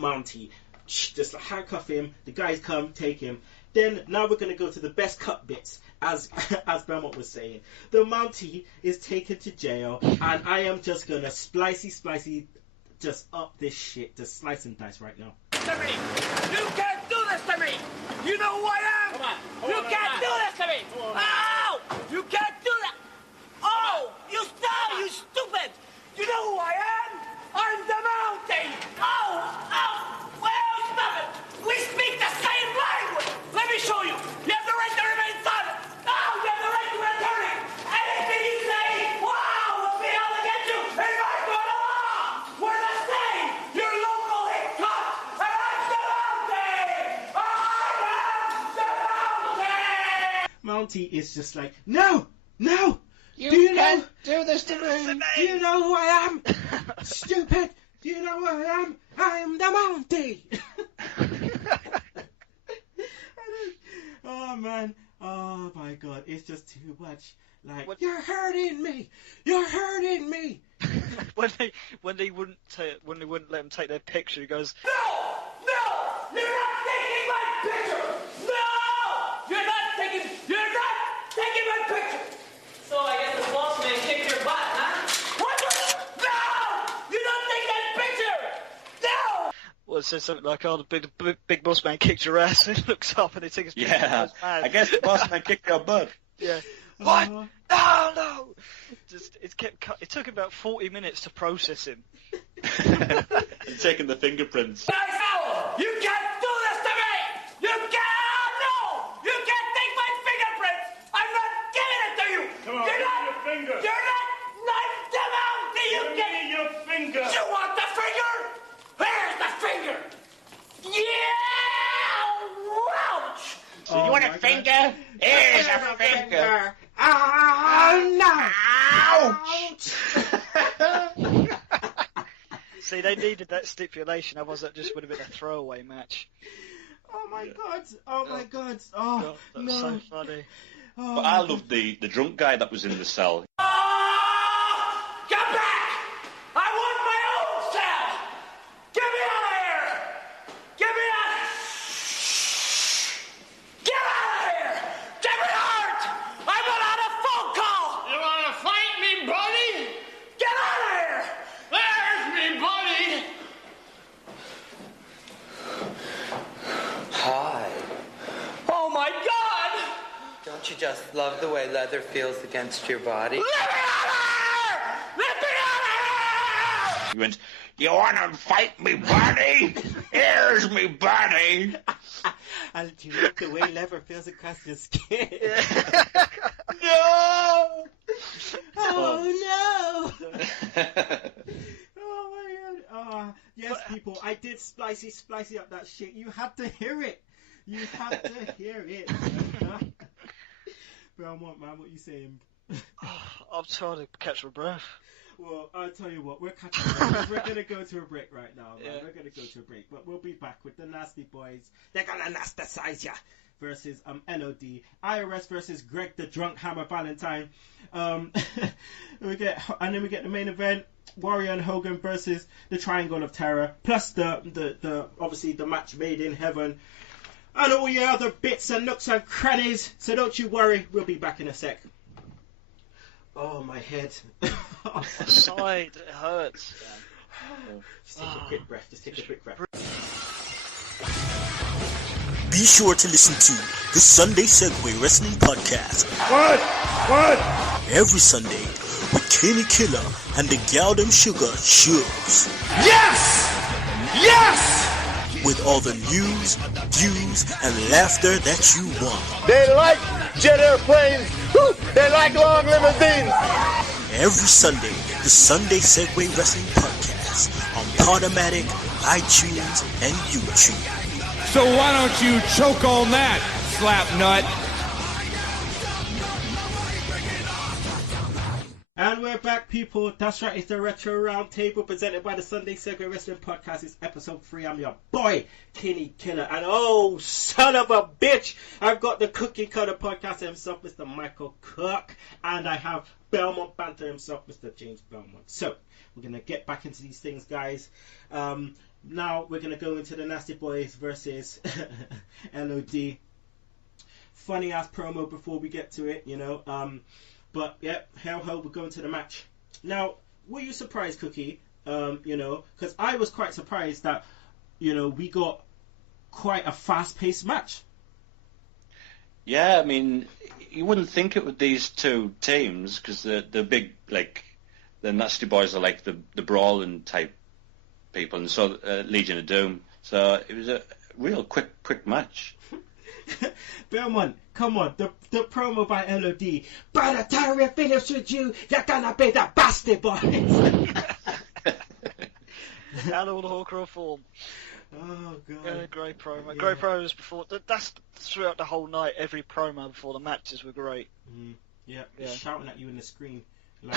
Mountie. Just handcuff him. The guys come, take him. Then now we're going to go to the best cut bits, as Belmont was saying. The Mountie is taken to jail, and I am just going to splicey, just up this shit, just slice and dice right now. To me. You can't do this to me! You know who I am? Come on. You can't do this to me! Oh! You can't do that! Oh! You stop, you stupid! You know who I am? I'm the Mountie! Oh! Well, stop it! We speak the same language! Let me show you! You have the right to remain silent! Oh! You have the right to return it! Anything you say, wow, will be held against you in my court of law! We're the same! You're local hip hop! And I'm the Mountie! I am the Mountie! Mountie is just like, no! You can't do this to me! Do you know who I am? Stupid! Do you know who I am? I am the Mountie! Oh man, oh my god, it's just too much. Like, you're hurting me! when they wouldn't let him take their picture, he goes, No! You're not taking my picture! No! You're not taking my picture! So I guess the boss man kicked your butt, huh? What? No! You don't take that picture! No! well, it says something like, oh, the big boss man kicked your ass, and he looks up and he takes his picture. Yeah, I guess the boss man kicked your butt. Yeah. What? No! It took about 40 minutes to process him. And taking the fingerprints. You can't do this to me! You can't! No! You can't take my fingerprints! I'm not giving it to you! Come on, give me your finger. You're not the Mountie! You Give get me your finger. You want the finger? Here's the finger! Yeah! Ouch! So you want a finger? Here's a finger. Oh no! Ouch! See, they needed that stipulation, otherwise that just would have been a throwaway match. Oh my god! Oh, God, that was so funny. Oh, But I loved the drunk guy that was in the cell. Get back! I want my own cell! Get me out of here! Get me out! Get out of here! Get me out! I'm on a phone call! You want to fight me, buddy? Get out of here! There's me, buddy. Hi. Oh my god! Don't you just love the way leather feels against your body? Let me out of here! Let me out of here! He went, you want to fight me, buddy? Here's me, buddy. And do you like the way leather feels across your skin? No! Oh no! Oh my god! Oh, yes, people, I did splicey up that shit. You had to hear it. You had to hear it. Belmont, man, what you saying? I'm trying to catch my breath. Well, I'll tell you what, we're catching up. We're going to go to a break right now, man. Yeah. We're going to go to a break, but we'll be back with the Nasty Boys. They're going to nasticize ya versus NOD. IRS versus Greg the Drunk Hammer Valentine. And then we get the main event, Warrior and Hogan versus the Triangle of Terror, plus the obviously the match made in heaven. And all your other bits and nooks and crannies. So don't you worry, we'll be back in a sec. Oh, my head. Side, it hurts. Just take a quick breath. Be sure to listen to the Sunday Segue Wrestling Podcast. What? Every Sunday with Kinny Killa and the Galdem Sugar Sugs. Yes! With all the news, views, and laughter that you want. They like jet airplanes. They like long limousines. Every Sunday, the Sunday Segue Wrestling Podcast. Podcast on Podomatic, iTunes, and YouTube. So why don't you choke on that, slap nut? And we're back, people. That's right, it's the Retro Roundtable presented by the Sunday Segue Wrestling Podcast. It's episode 3. I'm your boy, Kinny Killa. And oh, son of a bitch, I've got the Cookie Cutter Podcast himself, Mr. Michael Cook. And I have Belmont Banter himself, Mr. James Belmont. So, we're going to get back into these things, guys. Now, we're going to go into the Nasty Boys versus LOD. Funny ass promo before we get to it, you know. But yeah, hell ho, we're going to the match. Now, were you surprised, Cookie? You know, because I was quite surprised that, you know, we got quite a fast-paced match. Yeah, I mean, you wouldn't think it with these two teams because the big, like, the Nasty Boys are like the brawling type people, and so Legion of Doom. So it was a real quick match. Belmont, come on, the promo by LOD. By the time we finish with you, you're gonna be the Bastard Boys. And all the Hawker form. Oh god. Great promo. Yeah. Great promos before. That's throughout the whole night. Every promo before the matches were great. Yeah, Yeah. shouting at you in the screen. Like,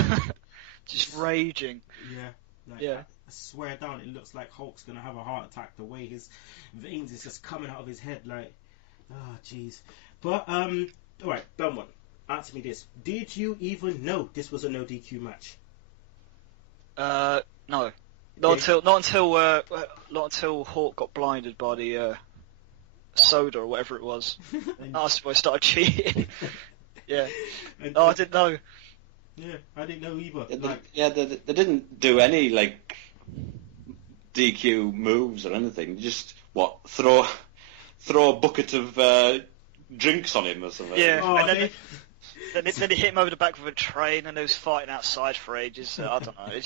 Just raging. yeah. Like, Yeah. I swear down, it looks like Hulk's gonna have a heart attack. The way his veins is just coming out of his head, like, oh jeez. But all right, Belmont, answer me this: did you even know this was a no DQ match? No. Not until Hawk got blinded by the soda or whatever it was. I started cheating. Yeah. No, I didn't know. Yeah, I didn't know either. They didn't do any like DQ moves or anything. Just throw a bucket of drinks on him or something. Yeah, Oh, and then he hit him over the back with a train, and they was fighting outside for ages. I don't know. I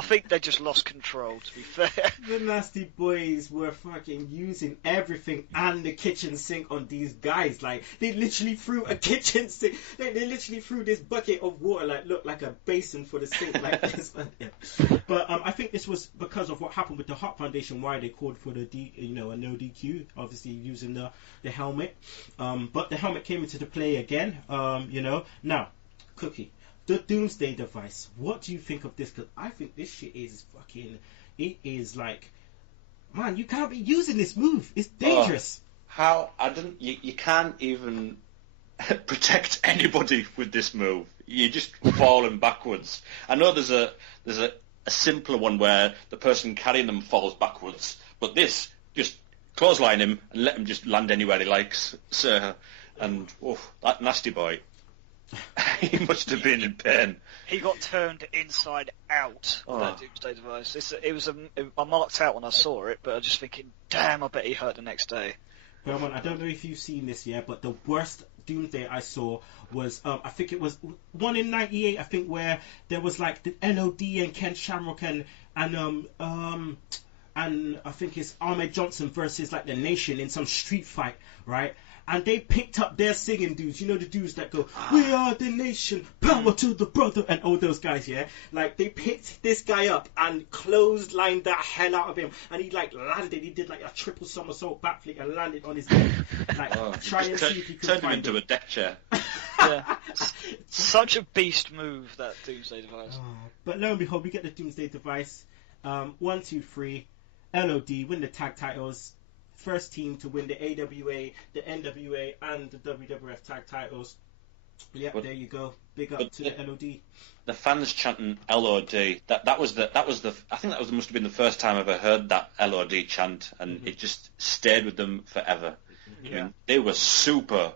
think they just lost control. To be fair, the Nasty Boys were fucking using everything and the kitchen sink on these guys. Like, they literally threw a kitchen sink. They literally threw this bucket of water, looked like a basin for the sink. Like this. Yeah. But I think this was because of what happened with the Hart Foundation. Why they called for a no DQ, obviously using the helmet. But the helmet came into the play again. Now, Cookie, the Doomsday device. What do you think of this? Because I think this shit is fucking. It is like, man, you can't be using this move. It's dangerous. You can't even protect anybody with this move. You're just falling backwards. I know there's a simpler one where the person carrying them falls backwards, but this just clothesline him and let him just land anywhere he likes. So, and that Nasty Boy. He must have been in pain. he got turned inside out of that Doomsday device. I marked out when I saw it, but I was just thinking, damn, I bet he hurt the next day. Belmont, I don't know if you've seen this yet, but the worst Doomsday I saw was, I think it was one in '98. I think where there was like the LOD and Ken Shamrock and I think it's Ahmed Johnson versus like the Nation in some street fight, right? And they picked up their singing dudes, you know, the dudes that go, "We are the Nation, power to the brother," and all those guys, yeah? Like, they picked this guy up and clotheslined the hell out of him. And he, like, landed, he did, like, a triple somersault backflip and landed on his head. Like, try and see if you can turn him find into him. a deck chair. Yeah. Such a beast move, that Doomsday device. But lo and behold, we get the Doomsday device. 1, 2, 3. LOD win the tag titles. First team to win the AWA, the NWA, and the WWF tag titles. Yeah, there you go. Big up to the LOD. The fans chanting LOD. That was the. I think that must have been the first time I ever heard that LOD chant, and it just stayed with them forever. Yeah. I mean, they were super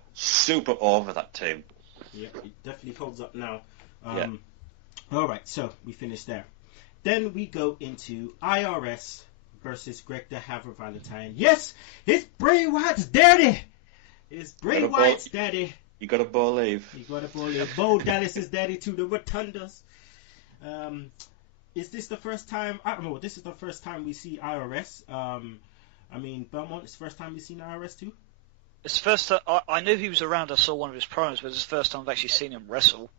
over, that team. Yeah, it definitely holds up now. Yeah. All right, so we finished there. Then we go into IRS versus Greg the Hammer Valentine. Yes, it's Bray Wyatt's daddy. It's Bray Wyatt's daddy. You got to believe. You got to believe. Bo Dallas's daddy to the Rotundas. Is this the first time? I don't know. This is the first time we see IRS. I mean, Belmont, it's the first time we've seen IRS too? It's the first time, I knew he was around, I saw one of his promos, but it's the first time I've actually seen him wrestle.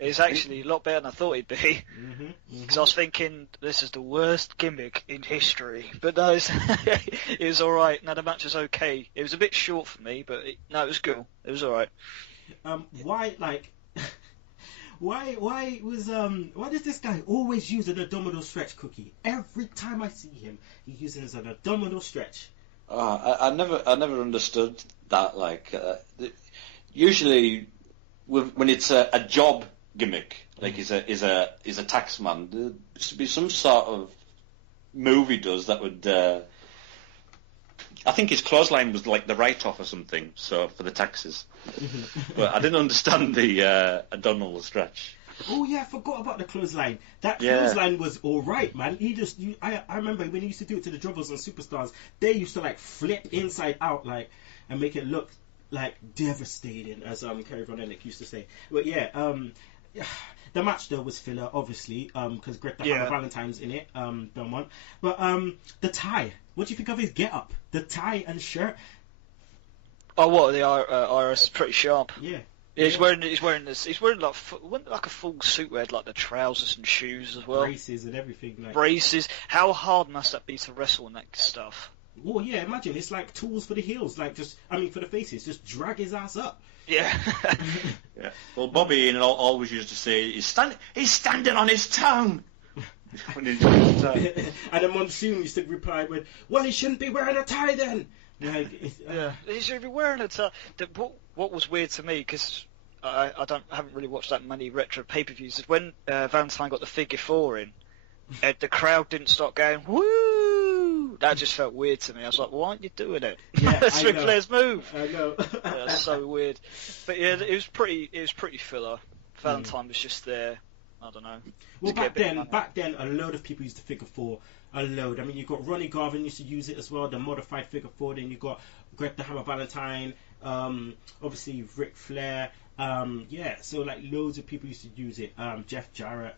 It's actually a lot better than I thought it'd be. Because I was thinking, this is the worst gimmick in history. But no, it was alright. No, the match was okay. It was a bit short for me, but it was good. It was alright. Why does this guy always use an abdominal stretch, Cookie? Every time I see him, he uses an abdominal stretch. I never understood that. Like, usually, when it's a job gimmick, like he's a taxman, there should be some sort of move he does that would. I think his clothesline was like the write-off or something, so for the taxes. But I didn't understand the abdominal stretch. Oh yeah, I forgot about the clothesline. That clothesline was alright, man. I remember when he used to do it to the Jobbers and Superstars, they used to like flip inside out and make it look like devastating, as Kerry Von Erich used to say. But yeah, the match though was filler, obviously, because Greta Valentine's in it, Belmont. But the tie. What do you think of his get-up? The tie and shirt. Oh, what, the Iris is pretty sharp. Yeah. He's wearing like a full suit. Where like the trousers and shoes as well. Braces and everything. Braces. How hard must that be to wrestle in that stuff? Oh yeah, imagine it's like tools for the heels. For the faces, just drag his ass up. Yeah. Yeah. Well, Bobby Heenan always used to say, he's standing on his tongue. And then Monsoon used to reply with, "Well, he shouldn't be wearing a tie then." He should be wearing a tie. What was weird to me, because I haven't really watched that many retro pay-per-views, is when Valentine got the figure 4 in, the crowd didn't start going woo. That just felt weird to me. I was like, why aren't you doing it? Yeah, That's Ric Flair's move. I know. That's so weird. But yeah, it was pretty filler. Valentine was just there. I don't know. Well, back then, a load of people used the figure 4. A load. I mean, you got Ronnie Garvin used to use it as well, the modified figure 4. Then you got Greg the Hammer Valentine. Obviously Ric Flair. So like loads of people used to use it. Jeff Jarrett.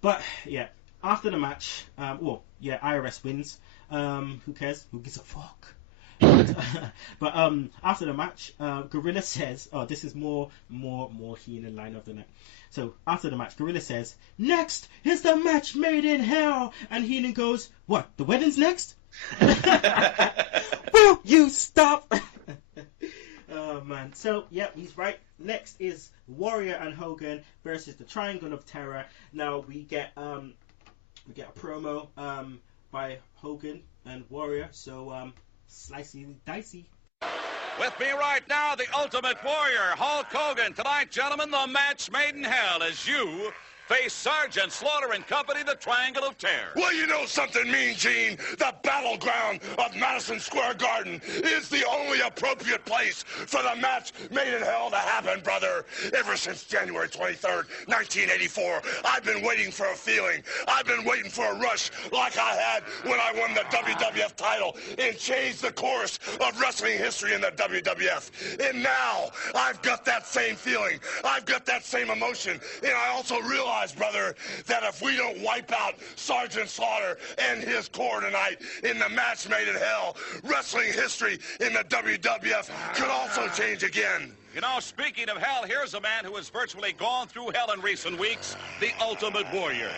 But yeah, after the match, IRS wins. Who cares? Who gives a fuck? But after the match, Gorilla says, "Oh, this is more Heenan line of the night." So after the match, Gorilla says, "Next is the match made in hell," and Heenan goes, "What? The wedding's next?" Will you stop? Oh man. So yeah, he's right. Next is Warrior and Hogan versus the Triangle of Terror. Now we get a promo by Hogan and Warrior. So slicey dicey. With me right now, the Ultimate Warrior, Hulk Hogan. Tonight, gentlemen, the match made in hell as you face Sergeant Slaughter and company, the Triangle of Terror. Well, you know something, Mean Gene? The battleground of Madison Square Garden is the only appropriate place for the match made in hell to happen, brother. Ever since January 23rd, 1984, I've been waiting for a feeling. I've been waiting for a rush like I had when I won the WWF title and changed the course of wrestling history in the WWF. And now, I've got that same feeling. I've got that same emotion. And I also realize, brother, that if we don't wipe out Sergeant Slaughter and his corps tonight in the match made in hell, wrestling history in the WWF could also change again. You know, speaking of hell, here's a man who has virtually gone through hell in recent weeks, the Ultimate Warrior.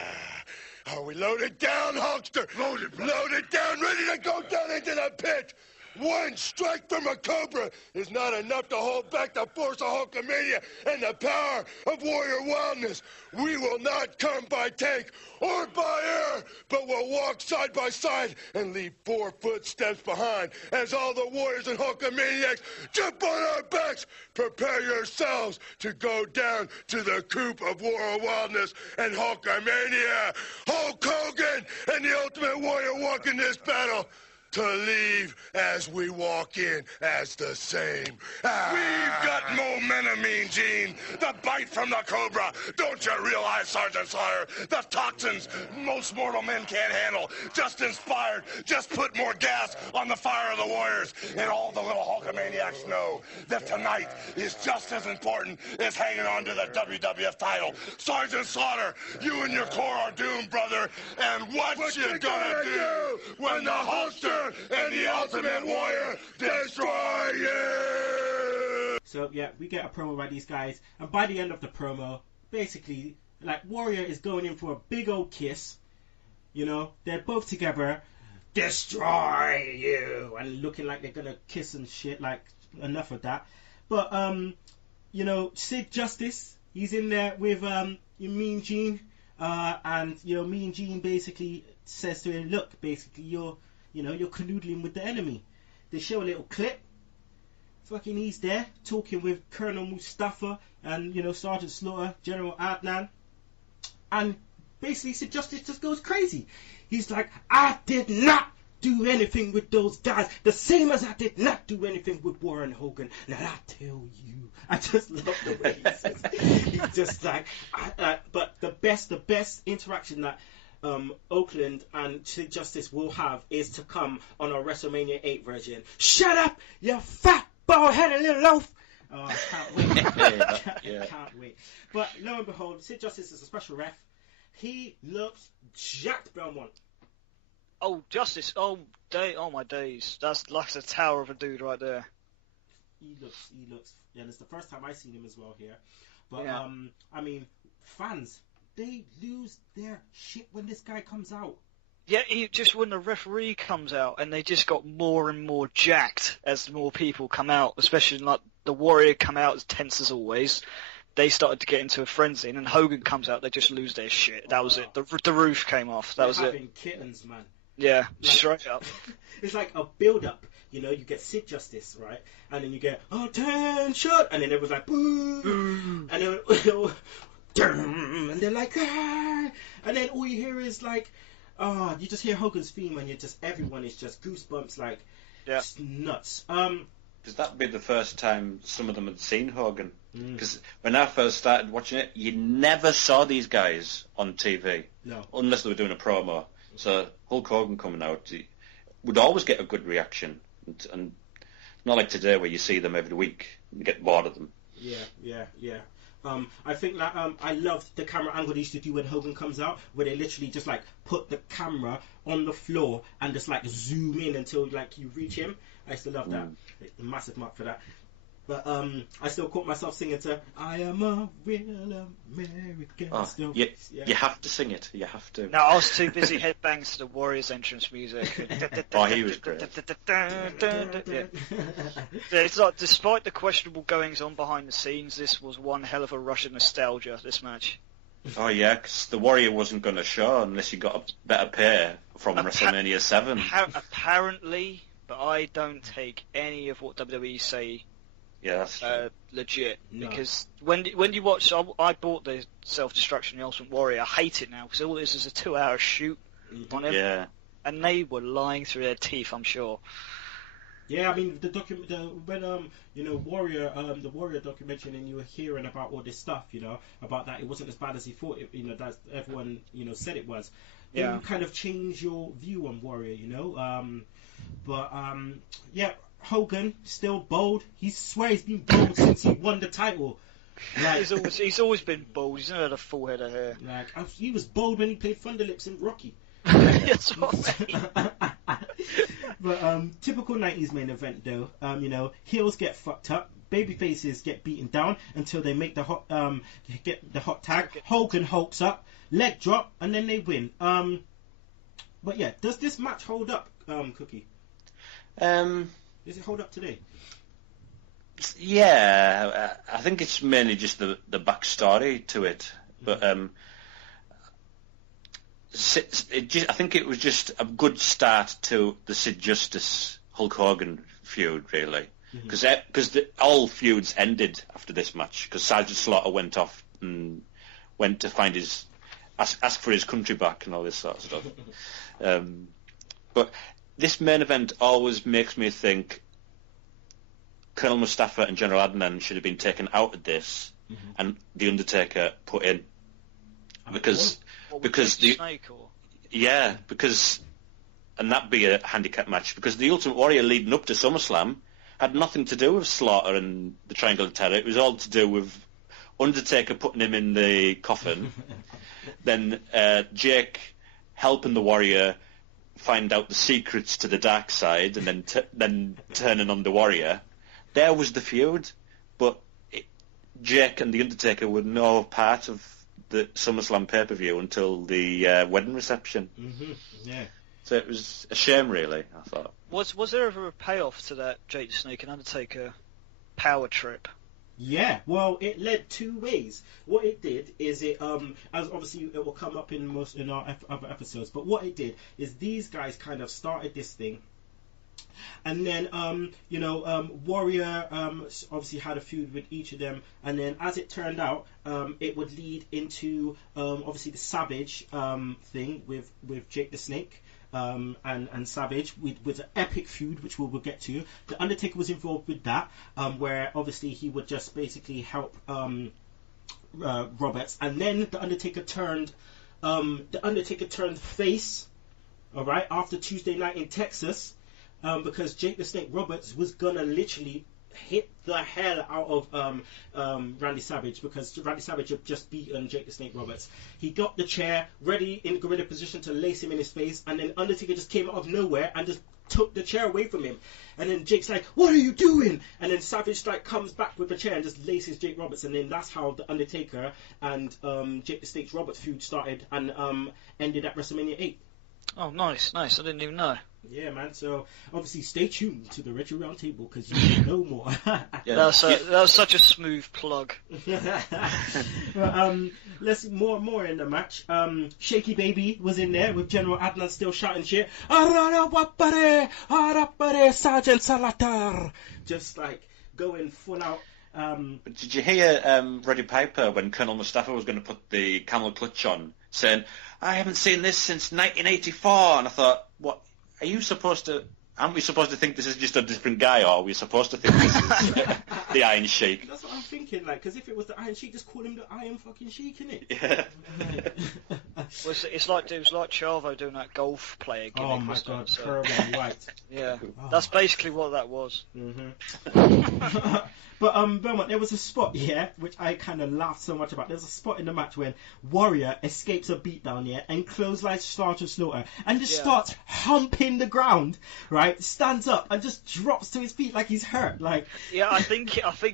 Are we loaded down, Hulkster? Loaded down, ready to go down into the pit. One strike from a Cobra is not enough to hold back the force of Hulkamania and the power of Warrior Wildness. We will not come by tank or by air, but we'll walk side by side and leave 4 footsteps behind as all the Warriors and Hulkamaniacs jump on our backs. Prepare yourselves to go down to the coop of Warrior Wildness and Hulkamania. Hulk Hogan and the Ultimate Warrior walk in this battle to leave as we walk in as the same. We've got momentum, Mean Gene. The bite from the Cobra. Don't you realize, Sergeant Slaughter, the toxins most mortal men can't handle. Just inspired. Just put more gas on the fire of the Warriors. And all the little Hulkamaniacs know that tonight is just as important as hanging on to the WWF title. Sergeant Slaughter, you and your corps are doomed, brother. And what you gonna do when the Hulkster and the Ultimate Warrior destroy you? So yeah, we get a promo by these guys, and by the end of the promo, basically, like, Warrior is going in for a big old kiss. You know, they're both together, destroy you, and looking like they're gonna kiss and shit. Like, enough of that. But you know, Sid Justice, he's in there with Mean Gene, and you know, Mean Gene basically says to him, look, basically you're canoodling with the enemy. They show a little clip. Fucking he's there talking with Colonel Mustafa and, you know, Sergeant Slaughter, General Adnan, and basically Sid Justice just goes crazy. He's like, I did not do anything with those guys, the same as I did not do anything with Warren Hogan. Now I tell you, I just love the way he says it. He's just like, but the best interaction that Oakland and Sid Justice will have is to come on a WrestleMania 8 version. Shut up, you fat bald-headed little loaf! Oh, I can't wait. Can't wait. But lo and behold, Sid Justice is a special ref. He looks jacked, Belmont. Oh, Justice! Oh my days! That's like a tower of a dude right there. He looks. Yeah, it's the first time I've seen him as well here. But yeah. I mean, fans, they lose their shit when this guy comes out. Yeah, just when the referee comes out, and they just got more and more jacked as more people come out, especially like the Warrior come out as tense as always. They started to get into a frenzy, and then Hogan comes out, they just lose their shit. That was it. The roof came off. That was it. Having kittens, man. Yeah, like, straight up. It's like a build-up. You know, you get Sid Justice, right? And then you get, attention! And then everyone's like, boo! And then, and they're like, ah! And then all you hear is like, you just hear Hogan's theme, and everyone is just goosebumps, like, just nuts. Because that'd be the first time some of them had seen Hogan. Because when I first started watching it, you never saw these guys on TV. No. Unless they were doing a promo. So Hulk Hogan coming out, he would always get a good reaction. And not like today where you see them every week and get bored of them. Yeah. I think that I loved the camera angle they used to do when Hogan comes out, where they literally just like put the camera on the floor and just like zoom in until like you reach him. I used to love that. A massive mark for that. But I still caught myself singing to I am a real American. You have to sing it. You have to. No, I was too busy headbangs to the Warriors entrance music. Oh, he was great. It's like, despite the questionable goings on behind the scenes, this was one hell of a rush of nostalgia, this match. Oh yeah, because the Warrior wasn't going to show unless you got a better pair from WrestleMania 7. Apparently, but I don't take any of what WWE say. Yeah, that's true. Legit. No. Because when you watch, I bought the Self-Destruction, the Ultimate Warrior. I hate it now because all this is a 2-hour shoot on him. Yeah. And they were lying through their teeth, I'm sure. Yeah, I mean when Warrior, the Warrior documentary, and you were hearing about all this stuff, about that it wasn't as bad as he thought. That everyone said it was. Then you kind of change your view on Warrior, But Hogan still bold. He swears he's been bold since he won the title. Like, he's always been bold. He's never had a full head of hair. Like he was bold when he played Thunder Lips in Rocky. That's what I mean. But typical 90s main event though. Heels get fucked up. Baby faces get beaten down until they make the hot tag. Hogan hulks up, leg drop, and then they win. But yeah, does this match hold up, Cookie? Does it hold up today? Yeah, I think it's mainly just the backstory to it, but I think it was just a good start to the Sid Justice Hulk Hogan feud, really, because all feuds ended after this match because Sergeant Slaughter went off and went to find ask for his country back and all this sort of stuff. But this main event always makes me think Colonel Mustafa and General Adnan should have been taken out of this and The Undertaker put in. Because and that'd be a handicap match because the Ultimate Warrior leading up to SummerSlam had nothing to do with Slaughter and the Triangle of Terror. It was all to do with Undertaker putting him in the coffin, then Jake helping the Warrior find out the secrets to the dark side, and then turning on the Warrior. There was the feud, but Jake and The Undertaker were no part of the SummerSlam pay-per-view until the wedding reception. Mm-hmm. Yeah. So it was a shame, really, I thought. Was there ever a payoff to that Jake the Snake and Undertaker power trip? Yeah, well, it led two ways. What it did is it, as obviously it will come up in our other episodes, but what it did is these guys kind of started this thing, and then Warrior obviously had a feud with each of them, and then as it turned out, it would lead into obviously the Savage thing with Jake the Snake. And Savage with an epic feud, which we'll get to. The Undertaker was involved with that, where obviously he would just basically help Roberts, and then the Undertaker turned face. All right, after Tuesday Night in Texas, because Jake the Snake Roberts was gonna literally hit the hell out of Randy Savage, because Randy Savage had just beaten Jake the Snake Roberts. He got the chair ready in gorilla position to lace him in his face, and then Undertaker just came out of nowhere and just took the chair away from him. And then Jake's like, "What are you doing?" And then Savage comes back with the chair and just laces Jake Roberts, and then that's how the Undertaker and Jake the Snake Roberts feud started and ended at WrestleMania 8. Oh, nice. I didn't even know. Yeah, man. So obviously, stay tuned to the Retro Roundtable because you will know more. Yeah. That was such a smooth plug. But, let's more in the match. Shaky Baby was in there with General Adnan still shouting shit. Sergeant Salatar, just like going full out. But did you hear Roddy Piper when Colonel Mustafa was going to put the camel clutch on, saying, "I haven't seen this since 1984," and I thought, what? Aren't we supposed to think this is just a different guy, or are we supposed to think this is the Iron Sheik? That's what I'm thinking, because if it was the Iron Sheik, just call him the Iron fucking Sheik, innit? Yeah. Well, it was like Chavo doing that golf player gimmick. Oh my god, Pearl White. Yeah, that's basically what that was. Mm-hmm. But Belmont, there was a spot, which I kind of laughed so much about. There's a spot in the match when Warrior escapes a beatdown, and clotheslines Sergeant Slaughter, and just starts humping the ground, right? Stands up and just drops to his feet like he's hurt, like. Yeah, I think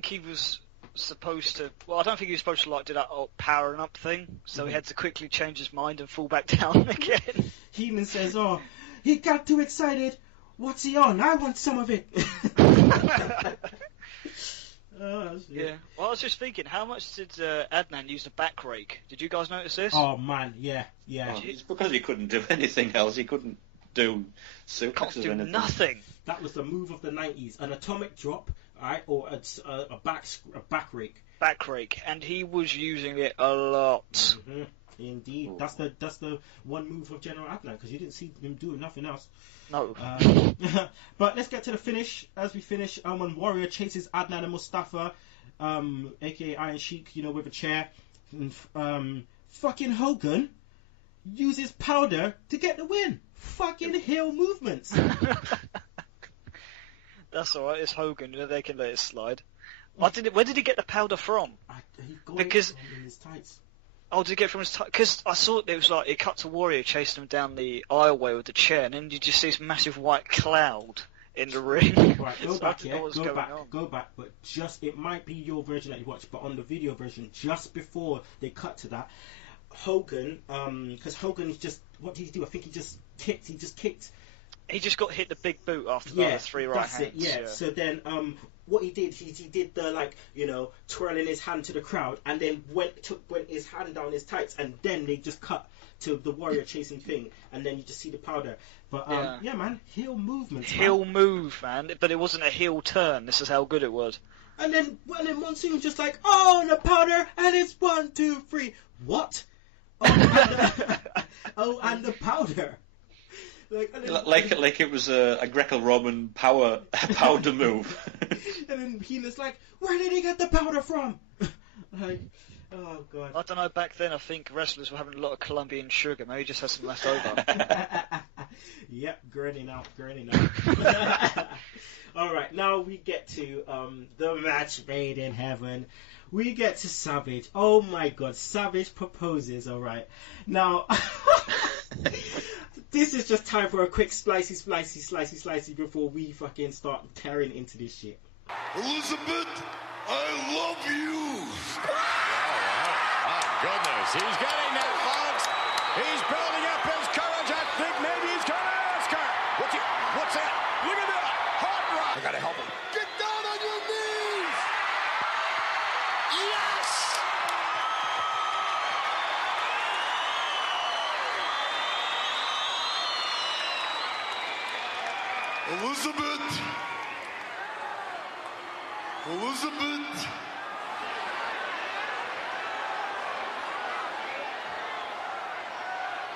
he was supposed to. Well, I don't think he was supposed to do that powering up thing. So he had to quickly change his mind and fall back down again. Heenan says, "Oh, he got too excited. What's he on? I want some of it." Yeah. Well, I was just thinking, how much did Adnan use the back rake? Did you guys notice this? Oh man, yeah. Well, it's because he couldn't do anything else. He couldn't do suplexes or anything. Nothing. That was the move of the 90s. An atomic drop, right, or a back rake. Back rake, and he was using it a lot. Mm-hmm. Indeed. Ooh. That's the one move of General Adnan, because you didn't see him doing nothing else. No. But let's get to the finish. As we finish, when Warrior chases Adnan and Mustafa, aka Iron Sheik, with a chair, and, fucking Hogan uses powder to get the win. Fucking heel movements. That's alright, it's Hogan, they can let it slide. Where did he get the powder from? He got it from in his tights. Oh, did he get it from his tights? Because I saw it was like, it cut to Warrior chasing him down the aisleway with the chair, and then you just see this massive white cloud in the ring. Right, go back, but it might be your version that you watched, but on the video version, just before they cut to that, Hogan, because Hogan is just, what did he do? I think he just kicked. He just got hit the big boot after the 3 right hands. Yeah. So then, what he did, he did the twirling his hand to the crowd, and then went his hand down his tights, and then they just cut to the Warrior chasing thing, and then you just see the powder. But yeah man, heel movements. Heel move, man. But it wasn't a heel turn. This is how good it was. And then Monsoon was just like, "Oh, the powder, and it's 1, 2, 3. What? And the powder." Like it was a Greco-Roman powder move. And then Heenan's like, "Where did he get the powder from?" Like, oh god. I don't know. Back then, I think wrestlers were having a lot of Colombian sugar. Maybe he just had some left over. Yep, granny now. All right, now we get to the match made in heaven. We get to Savage. Oh my god, Savage proposes. All right, now. This is just time for a quick slicey before we fucking start tearing into this shit. Elizabeth, I love you. He's getting there, folks. He's building up his courage. I think maybe he's going to ask her. What's that? Look at that. Hot rock. I got to help him. Get down on your knees. Yes. Elizabeth.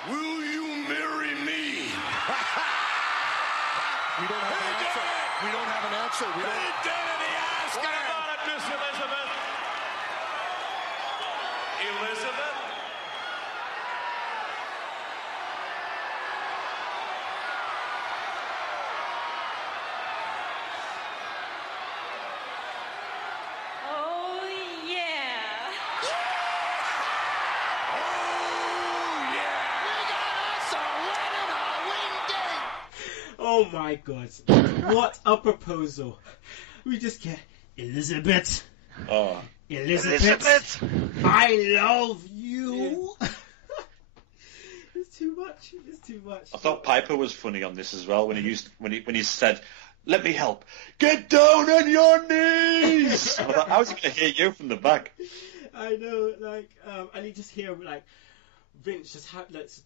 Will you marry me? We don't have an answer. We don't have an answer. He did it, he asked her. What about it, Miss Elizabeth? Elizabeth? Oh, yeah. Oh my God. What a proposal. We just get Elizabeth. Oh. Elizabeth. I love you. It's too much. It's too much. I thought Piper was funny on this as well when he said, "Let me help. Get down on your knees." I thought, how's he going to hear you from the back? I know, like, and you just hear like Vince just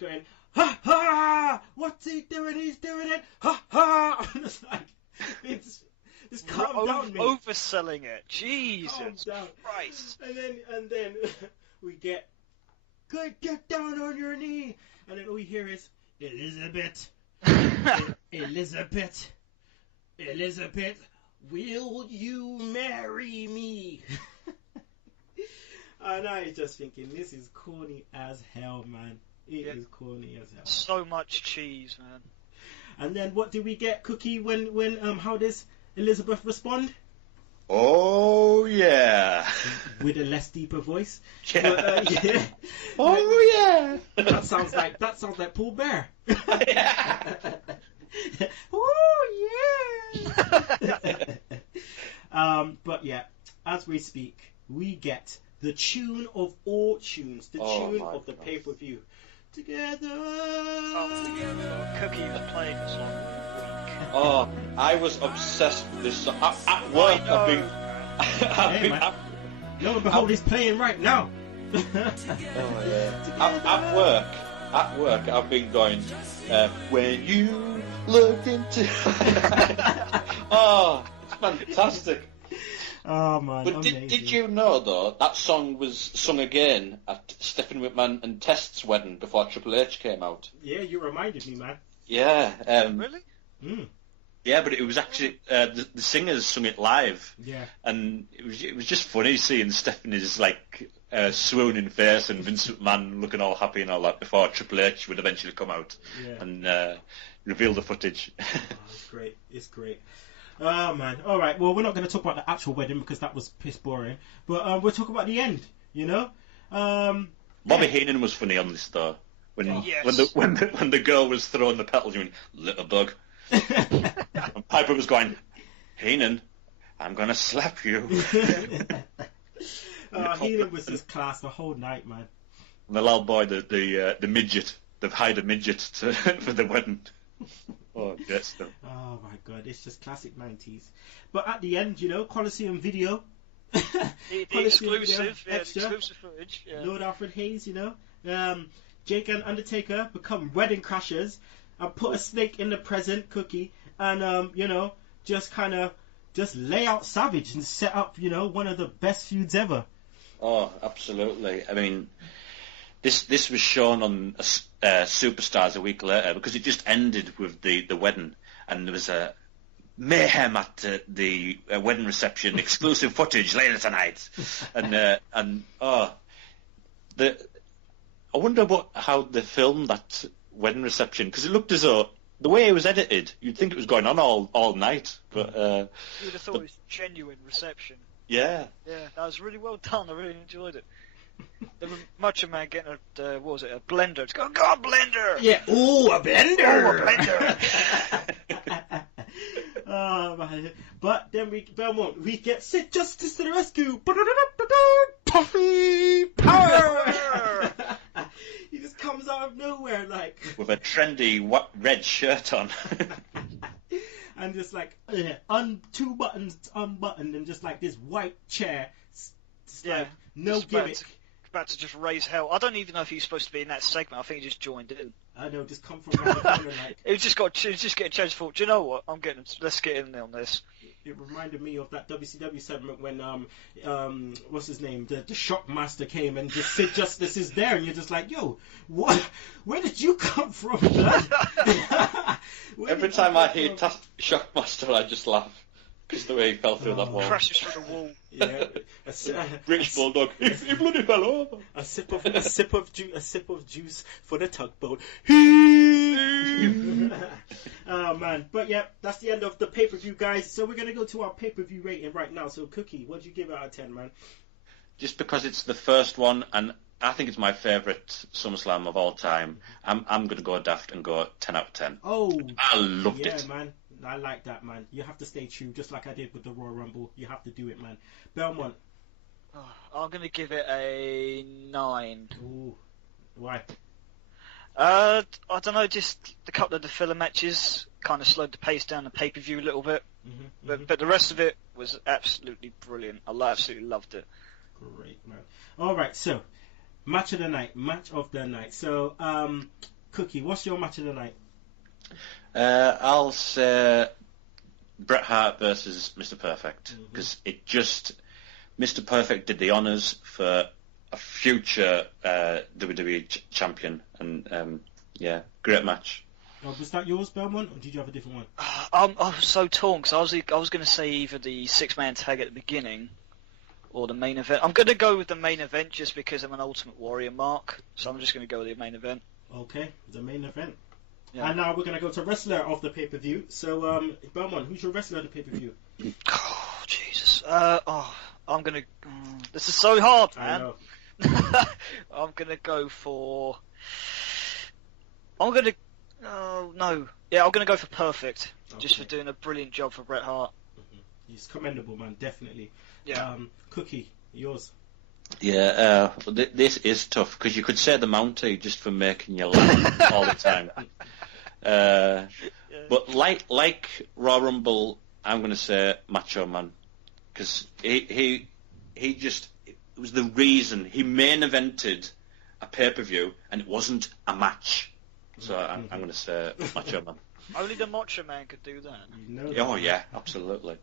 going, ha ha! What's he doing? He's doing it. Ha ha! And it's like, Vince, just calm down, mate. Overselling it. Jesus Calm down. Christ. And then we get, get down on your knee, and then all we hear is Elizabeth, Elizabeth, will you marry me? And I was just thinking, this is corny as hell, man. It is corny as hell. So much cheese, man. And then what do we get, Cookie, when how does Elizabeth respond? Oh, yeah. With a less deeper voice. Yeah. But, yeah. Oh, yeah. That sounds like Paul Bear. Yeah. Oh, yeah. But yeah, as we speak, we get the tune of all tunes, the tune of the pay-per-view. Together. Cookie was playing this song all week. Oh, I was obsessed with this song. At work, Lo and behold, he's playing right now. At work, I've been going, when you look into... Oh, it's fantastic. Oh, man, but did you know, though, that song was sung again at Stephanie McMahon and Test's wedding before Triple H came out? Yeah, you reminded me, man. Yeah. Really? Mm. Yeah, but it was actually the singers sung it live. Yeah. And it was just funny seeing Stephanie's like swooning face and Vince McMahon looking all happy and all that before Triple H would eventually come out and reveal the footage. Oh, it's great. It's great. Oh man. All right. Well, we're not going to talk about the actual wedding because that was piss boring. But we'll talk about the end. You know. Bobby Heenan was funny on this though. When the girl was throwing the petals, you went, little bug. And Piper was going, Heenan, I'm gonna slap you. Heenan was just class the whole night, man. And the loud boy, the midget, they've hired a midget for the wedding. Oh, yes. Oh my God, it's just classic 90s. But at the end, you know, Coliseum video. The exclusive, exclusive footage. Yeah. Lord Alfred Hayes, you know. Jake and Undertaker become wedding crashers and put a snake in the present, Cookie, and you know, just lay out Savage and set up, you know, one of the best feuds ever. Oh, absolutely. I mean, this was shown on Superstars a week later because it just ended with the wedding, and there was a mayhem at the wedding reception, exclusive footage later tonight, and I wonder how they filmed that wedding reception, because it looked as though the way it was edited, you'd think it was going on all night, but you would have thought it was genuine reception. Yeah, that was really well done. I really enjoyed it. The Macho Man getting a blender. It's going, go blender. Yeah, ooh, a blender. Oh, a blender. Oh man! But then Belmont, we get Sid Justice to the rescue. Puffy power. with a trendy red shirt on. And just like two buttons unbuttoned and just like this white chair. Like, no gimmick. About to just raise hell. I don't even know if he's supposed to be in that segment. I think he just joined in. I know, just come from around the corner like. It just getting changed. Thought, do you know what? Let's get in on this. It reminded me of that WCW segment when what's his name, the Shockmaster came and just Sid Justice is there, and you're just like, yo, what? Where did you come from, blood? Every time I hear Shockmaster, I just laugh. Because the way he fell through that wall. Crashes through the wall. Yeah. British Bulldog. He bloody fell over. A sip of juice for the tugboat. Oh man. But yeah, that's the end of the pay-per-view, guys. So we're gonna go to our pay-per-view rating right now. So Cookie, what'd you give it out of 10, man? Just because it's the first one, and I think it's my favourite SummerSlam of all time, I'm gonna go daft and go 10 out of 10. Oh, I loved it. Yeah, man. I like that, man. You have to stay true, just like I did with the Royal Rumble. You have to do it, man. Belmont. I'm going to give it a 9. Ooh. Why? I don't know, just a couple of the filler matches kind of slowed the pace down the pay-per-view a little bit. But the rest of it was absolutely brilliant. I absolutely loved it. Great, man. All right, so, match of the night. So, Cookie, what's your match of the night? I'll say Bret Hart versus Mr. Perfect, because Mr. Perfect did the honours for a future WWE champion, and great match. Was that yours, Belmont, or did you have a different one? I was so torn, because I was going to say either the 6-man tag at the beginning or the main event. I'm going to go with the main event just because I'm an Ultimate Warrior mark, so I'm just going to go with the main event. Okay, the main event. Yeah. And now we're going to go to wrestler of the pay-per-view. So, Belmont, who's your wrestler of the pay-per-view? Oh, Jesus. I'm going to... this is so hard, man. I know. I'm going to go for... I'm going to... Oh, no. Yeah, I'm going to go for Perfect. Okay. Just for doing a brilliant job for Bret Hart. He's commendable, man, definitely. Yeah. Cookie, yours. Yeah, this is tough, because you could say the Mountie just for making you laugh all the time. But like Royal Rumble, I'm going to say Macho Man, because he just, it was the reason he main evented a pay-per-view and it wasn't a match. So I'm going to say Macho Man. Only the Macho Man could do that. You know that. Oh yeah, absolutely.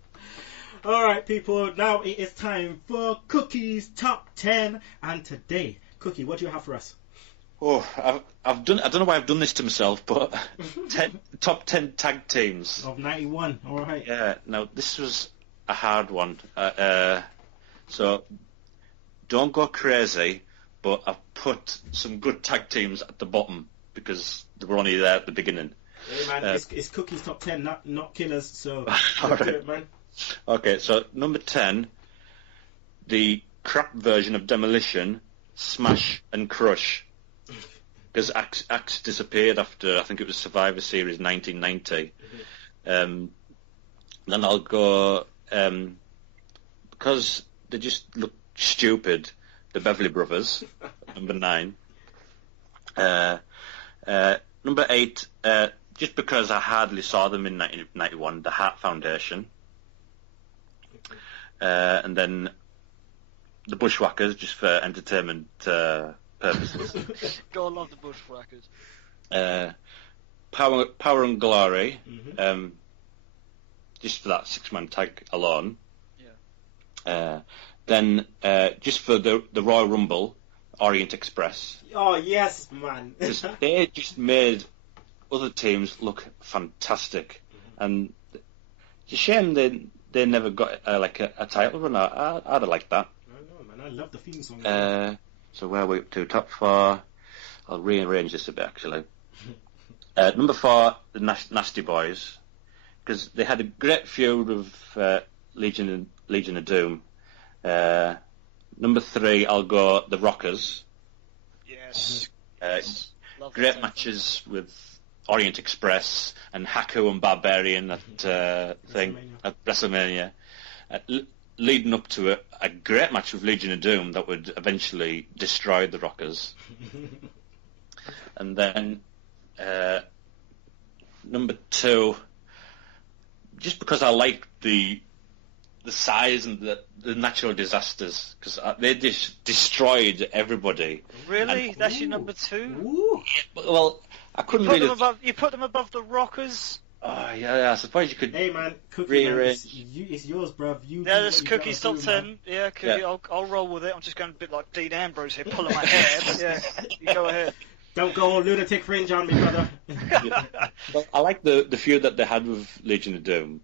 Alright people, now it is time for Cookie's Top 10, and today, Cookie, what do you have for us? Oh, I've done. I don't know why I've done this to myself, but top 10 tag teams of '91. All right. Yeah. Now this was a hard one. So don't go crazy, but I've put some good tag teams at the bottom because they were only there at the beginning. Hey man, it's Cookie's Top 10, not Killers. So all right. Do it, man. Okay, so number 10, the crap version of Demolition, Smash and Crush. Because Axe disappeared after, I think it was Survivor Series 1990. Then I'll go, because they just look stupid, the Beverly Brothers, number 9. Number 8, just because I hardly saw them in 1991, the Hart Foundation. And then the Bushwhackers, just for entertainment purposes. God, I love the Bushwhackers. Power and Glory, just for that 6-man tag alone. Yeah. Then just for the Royal Rumble, Orient Express. Oh yes, man. They just made other teams look fantastic, and it's a shame they never got a title run. I'd have liked that. I know, man. I love the theme song. So where are we up to? Top 4. I'll rearrange this a bit, actually. Number 4, the Nasty Boys, because they had a great feud of Legion of Doom. Number 3, I'll go the Rockers. Yes. Great matches with Orient Express and Haku and Barbarian at WrestleMania. Leading up to a great match with Legion of Doom that would eventually destroy the Rockers. And then Number 2, just because I like the size and the natural disasters, because they just destroyed everybody. Really? And, that's your number 2? Ooh. Well, I couldn't really... You put them above the Rockers? Oh, yeah, I suppose you could... Hey, man, Cookie, rearrange. it's yours, bruv. Yeah, that's Cookie's top 10. Yeah, Cookie, yeah. I'll roll with it. I'm just going a bit like Dean Ambrose here, pulling my hair. But yeah, you go ahead. Don't go all lunatic fringe on me, brother. Well, I like the feud that they had with Legion of Doom.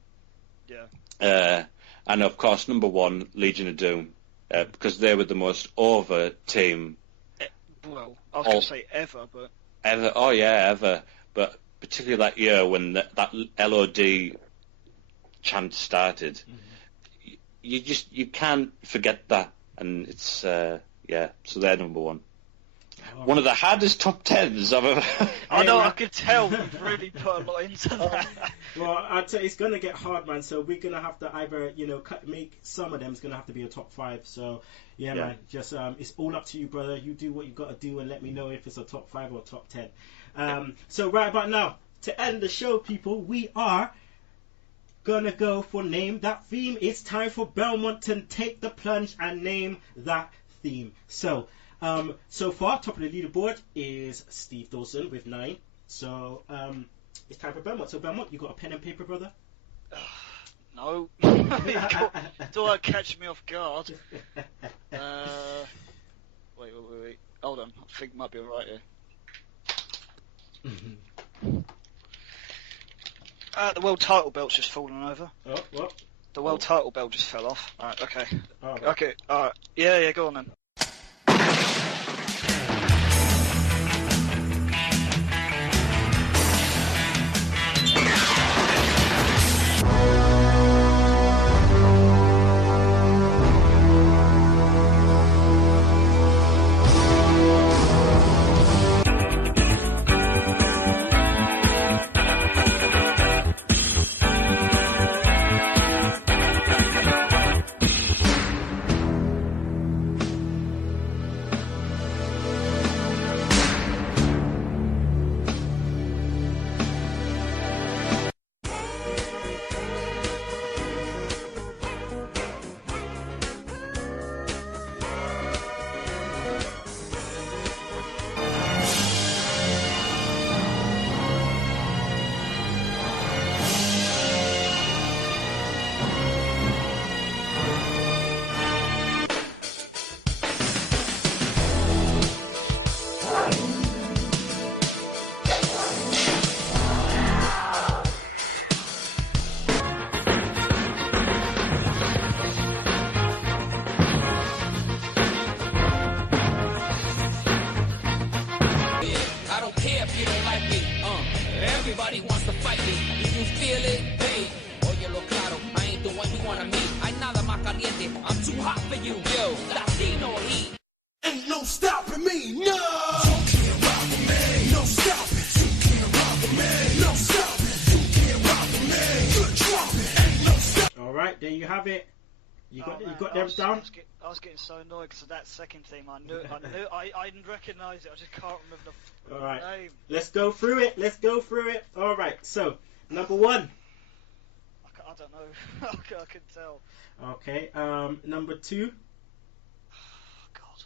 Yeah. And of course, number 1, Legion of Doom, because they were the most over team. Well, I was going to say ever, but... Ever, oh yeah, ever. But particularly that year when that LOD chant started, you can't forget that. And it's, so they're number 1. One of the hardest top 10s I've ever... I know, I could tell you've really put a lot into that. Well, I'd say it's going to get hard, man, so we're going to have to either, make some of them, it's going to have to be a top 5, so, yeah. Man, just, it's all up to you, brother, you do what you got to do and let me know if it's a top 5 or top 10. So right about now, to end the show, people, we are going to go for Name That Theme. It's time for Belmont to take the plunge and name that theme. So far, top of the leaderboard is Steve Dawson with 9. So, it's time for Belmont. So, Belmont, you got a pen and paper, brother? No. Don't catch me off guard. Wait. Hold on. I think it might be alright here. The world title belt's just fallen over. Oh, what? The world title belt just fell off. Alright, okay. Oh, right. Okay, alright. Yeah, go on then. Everybody wants to fight me. If you feel it, hey. Oye, lo claro, I ain't the one you wanna meet. Hay nada más caliente, I'm too hot for you. Yo, Latino heat. Ain't no stopping me, no! You can't rock with me, no stopping. You can't rock with me, no stopping. You can't rock with me, good dropping. Ain't no stopping. Alright, there you have it. You got them down? I was getting so annoyed because of that second theme. I didn't recognise it. I just can't remember the Alright, name. let's go through it. Alright, so, number 1. I don't know. I can tell. Okay, number 2. God,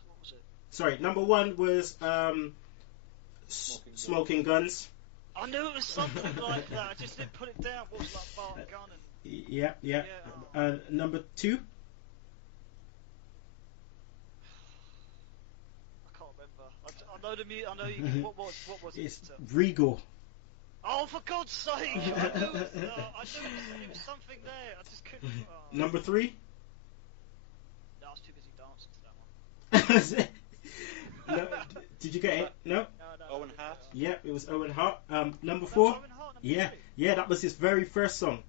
what was it? Sorry, number 1 was Smoking Guns. I knew it was something like that. I just didn't put it down. What was like Bart and Gun and... Yeah. Number 2. I know you. What was it? It's Regal. Oh, for God's sake! I knew it was something there. I just couldn't. Oh. Number 3. No, I was too busy dancing to that one. No, did you get it? No. No. Owen Hart. Yeah, it was Owen Hart. Number 4. Owen Hart, Yeah, that was his very first song.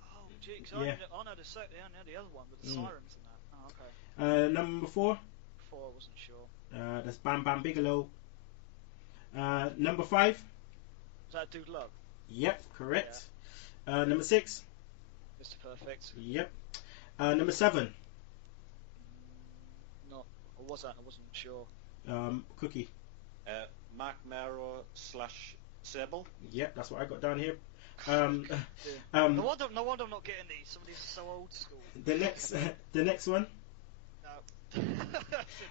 Oh, gee, I know the other one with the sirens and that. Oh, okay. Number 4. 4, I wasn't sure. That's Bam Bam Bigelow. Number 5. Was that Dude Love? Yep, correct. Yeah. Number 6. Mr. Perfect. Yep. Number 7. Not. Or was that? I wasn't sure. Cookie. Mark Mero / Sable. Yep, that's what I got down here. No wonder I'm not getting these. Some of these are so old school. The next one. No.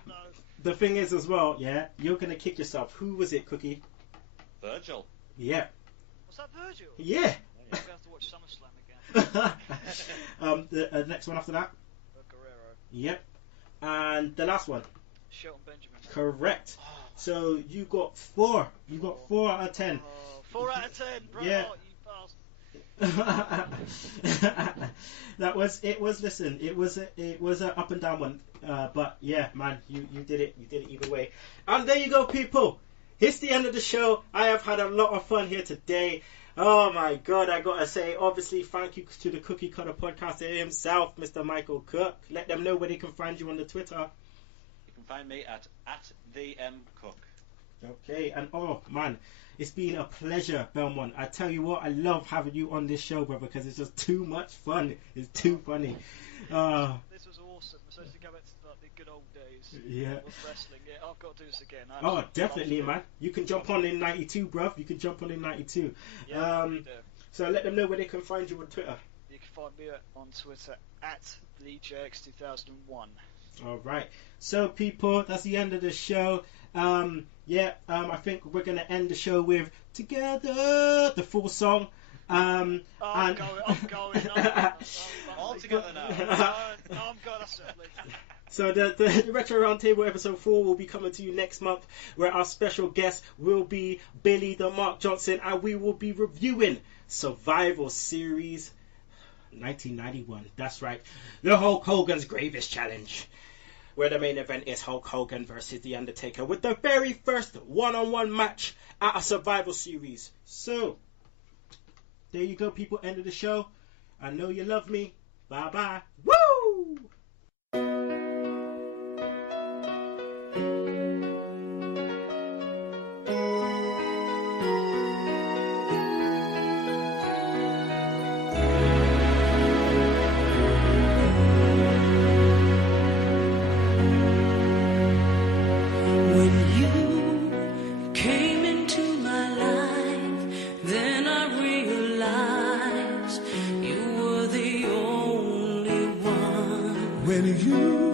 No. The thing is as well, yeah, you're gonna kick yourself. Who was it, Cookie? Virgil. Yeah. Was that Virgil? Yeah. I'm gonna have to watch Summerslam again. The next one after that. Guerrero. Yep. And the last one. Shelton Benjamin. Correct. So you got 4. You got 4 out of 10. 4 out of 10, bro. Yeah. Oh, you bastard. Listen, it was a up and down one, but yeah, man, you did it either way. And there you go, people. It's the end of the show. I have had a lot of fun here today. Oh my God, I gotta say, obviously, thank you to the Cookie Cutter podcaster himself, Mr. Michael Cook. Let them know where they can find you on the Twitter. You can find me at the M Cook. Okay, and oh man, it's been a pleasure, Belmont. I tell you what, I love having you on this show, brother, because it's just too much fun. It's too funny. This was awesome. Especially to go back to like, the good old days. Yeah. Of wrestling. Yeah, I've got to do this again. Oh, definitely, man. You can jump on in 92, bruv. You can jump on in 92. Yeah, so let them know where they can find you on Twitter. You can find me on Twitter at TheJX2001. All right. So, people, that's the end of the show. I think we're going to end the show with Together, the full song. I'm going. All together now. I'm going to certainly. So the Retro Roundtable episode 4 will be coming to you next month, where our special guest will be Billy the Mark Johnson, and we will be reviewing Survival Series 1991. That's right, the Hulk Hogan's Greatest Challenge, where the main event is Hulk Hogan versus The Undertaker with the very first one-on-one match at a Survival Series. So there you go, people. End of the show. I know you love me. Bye bye. Woo! When you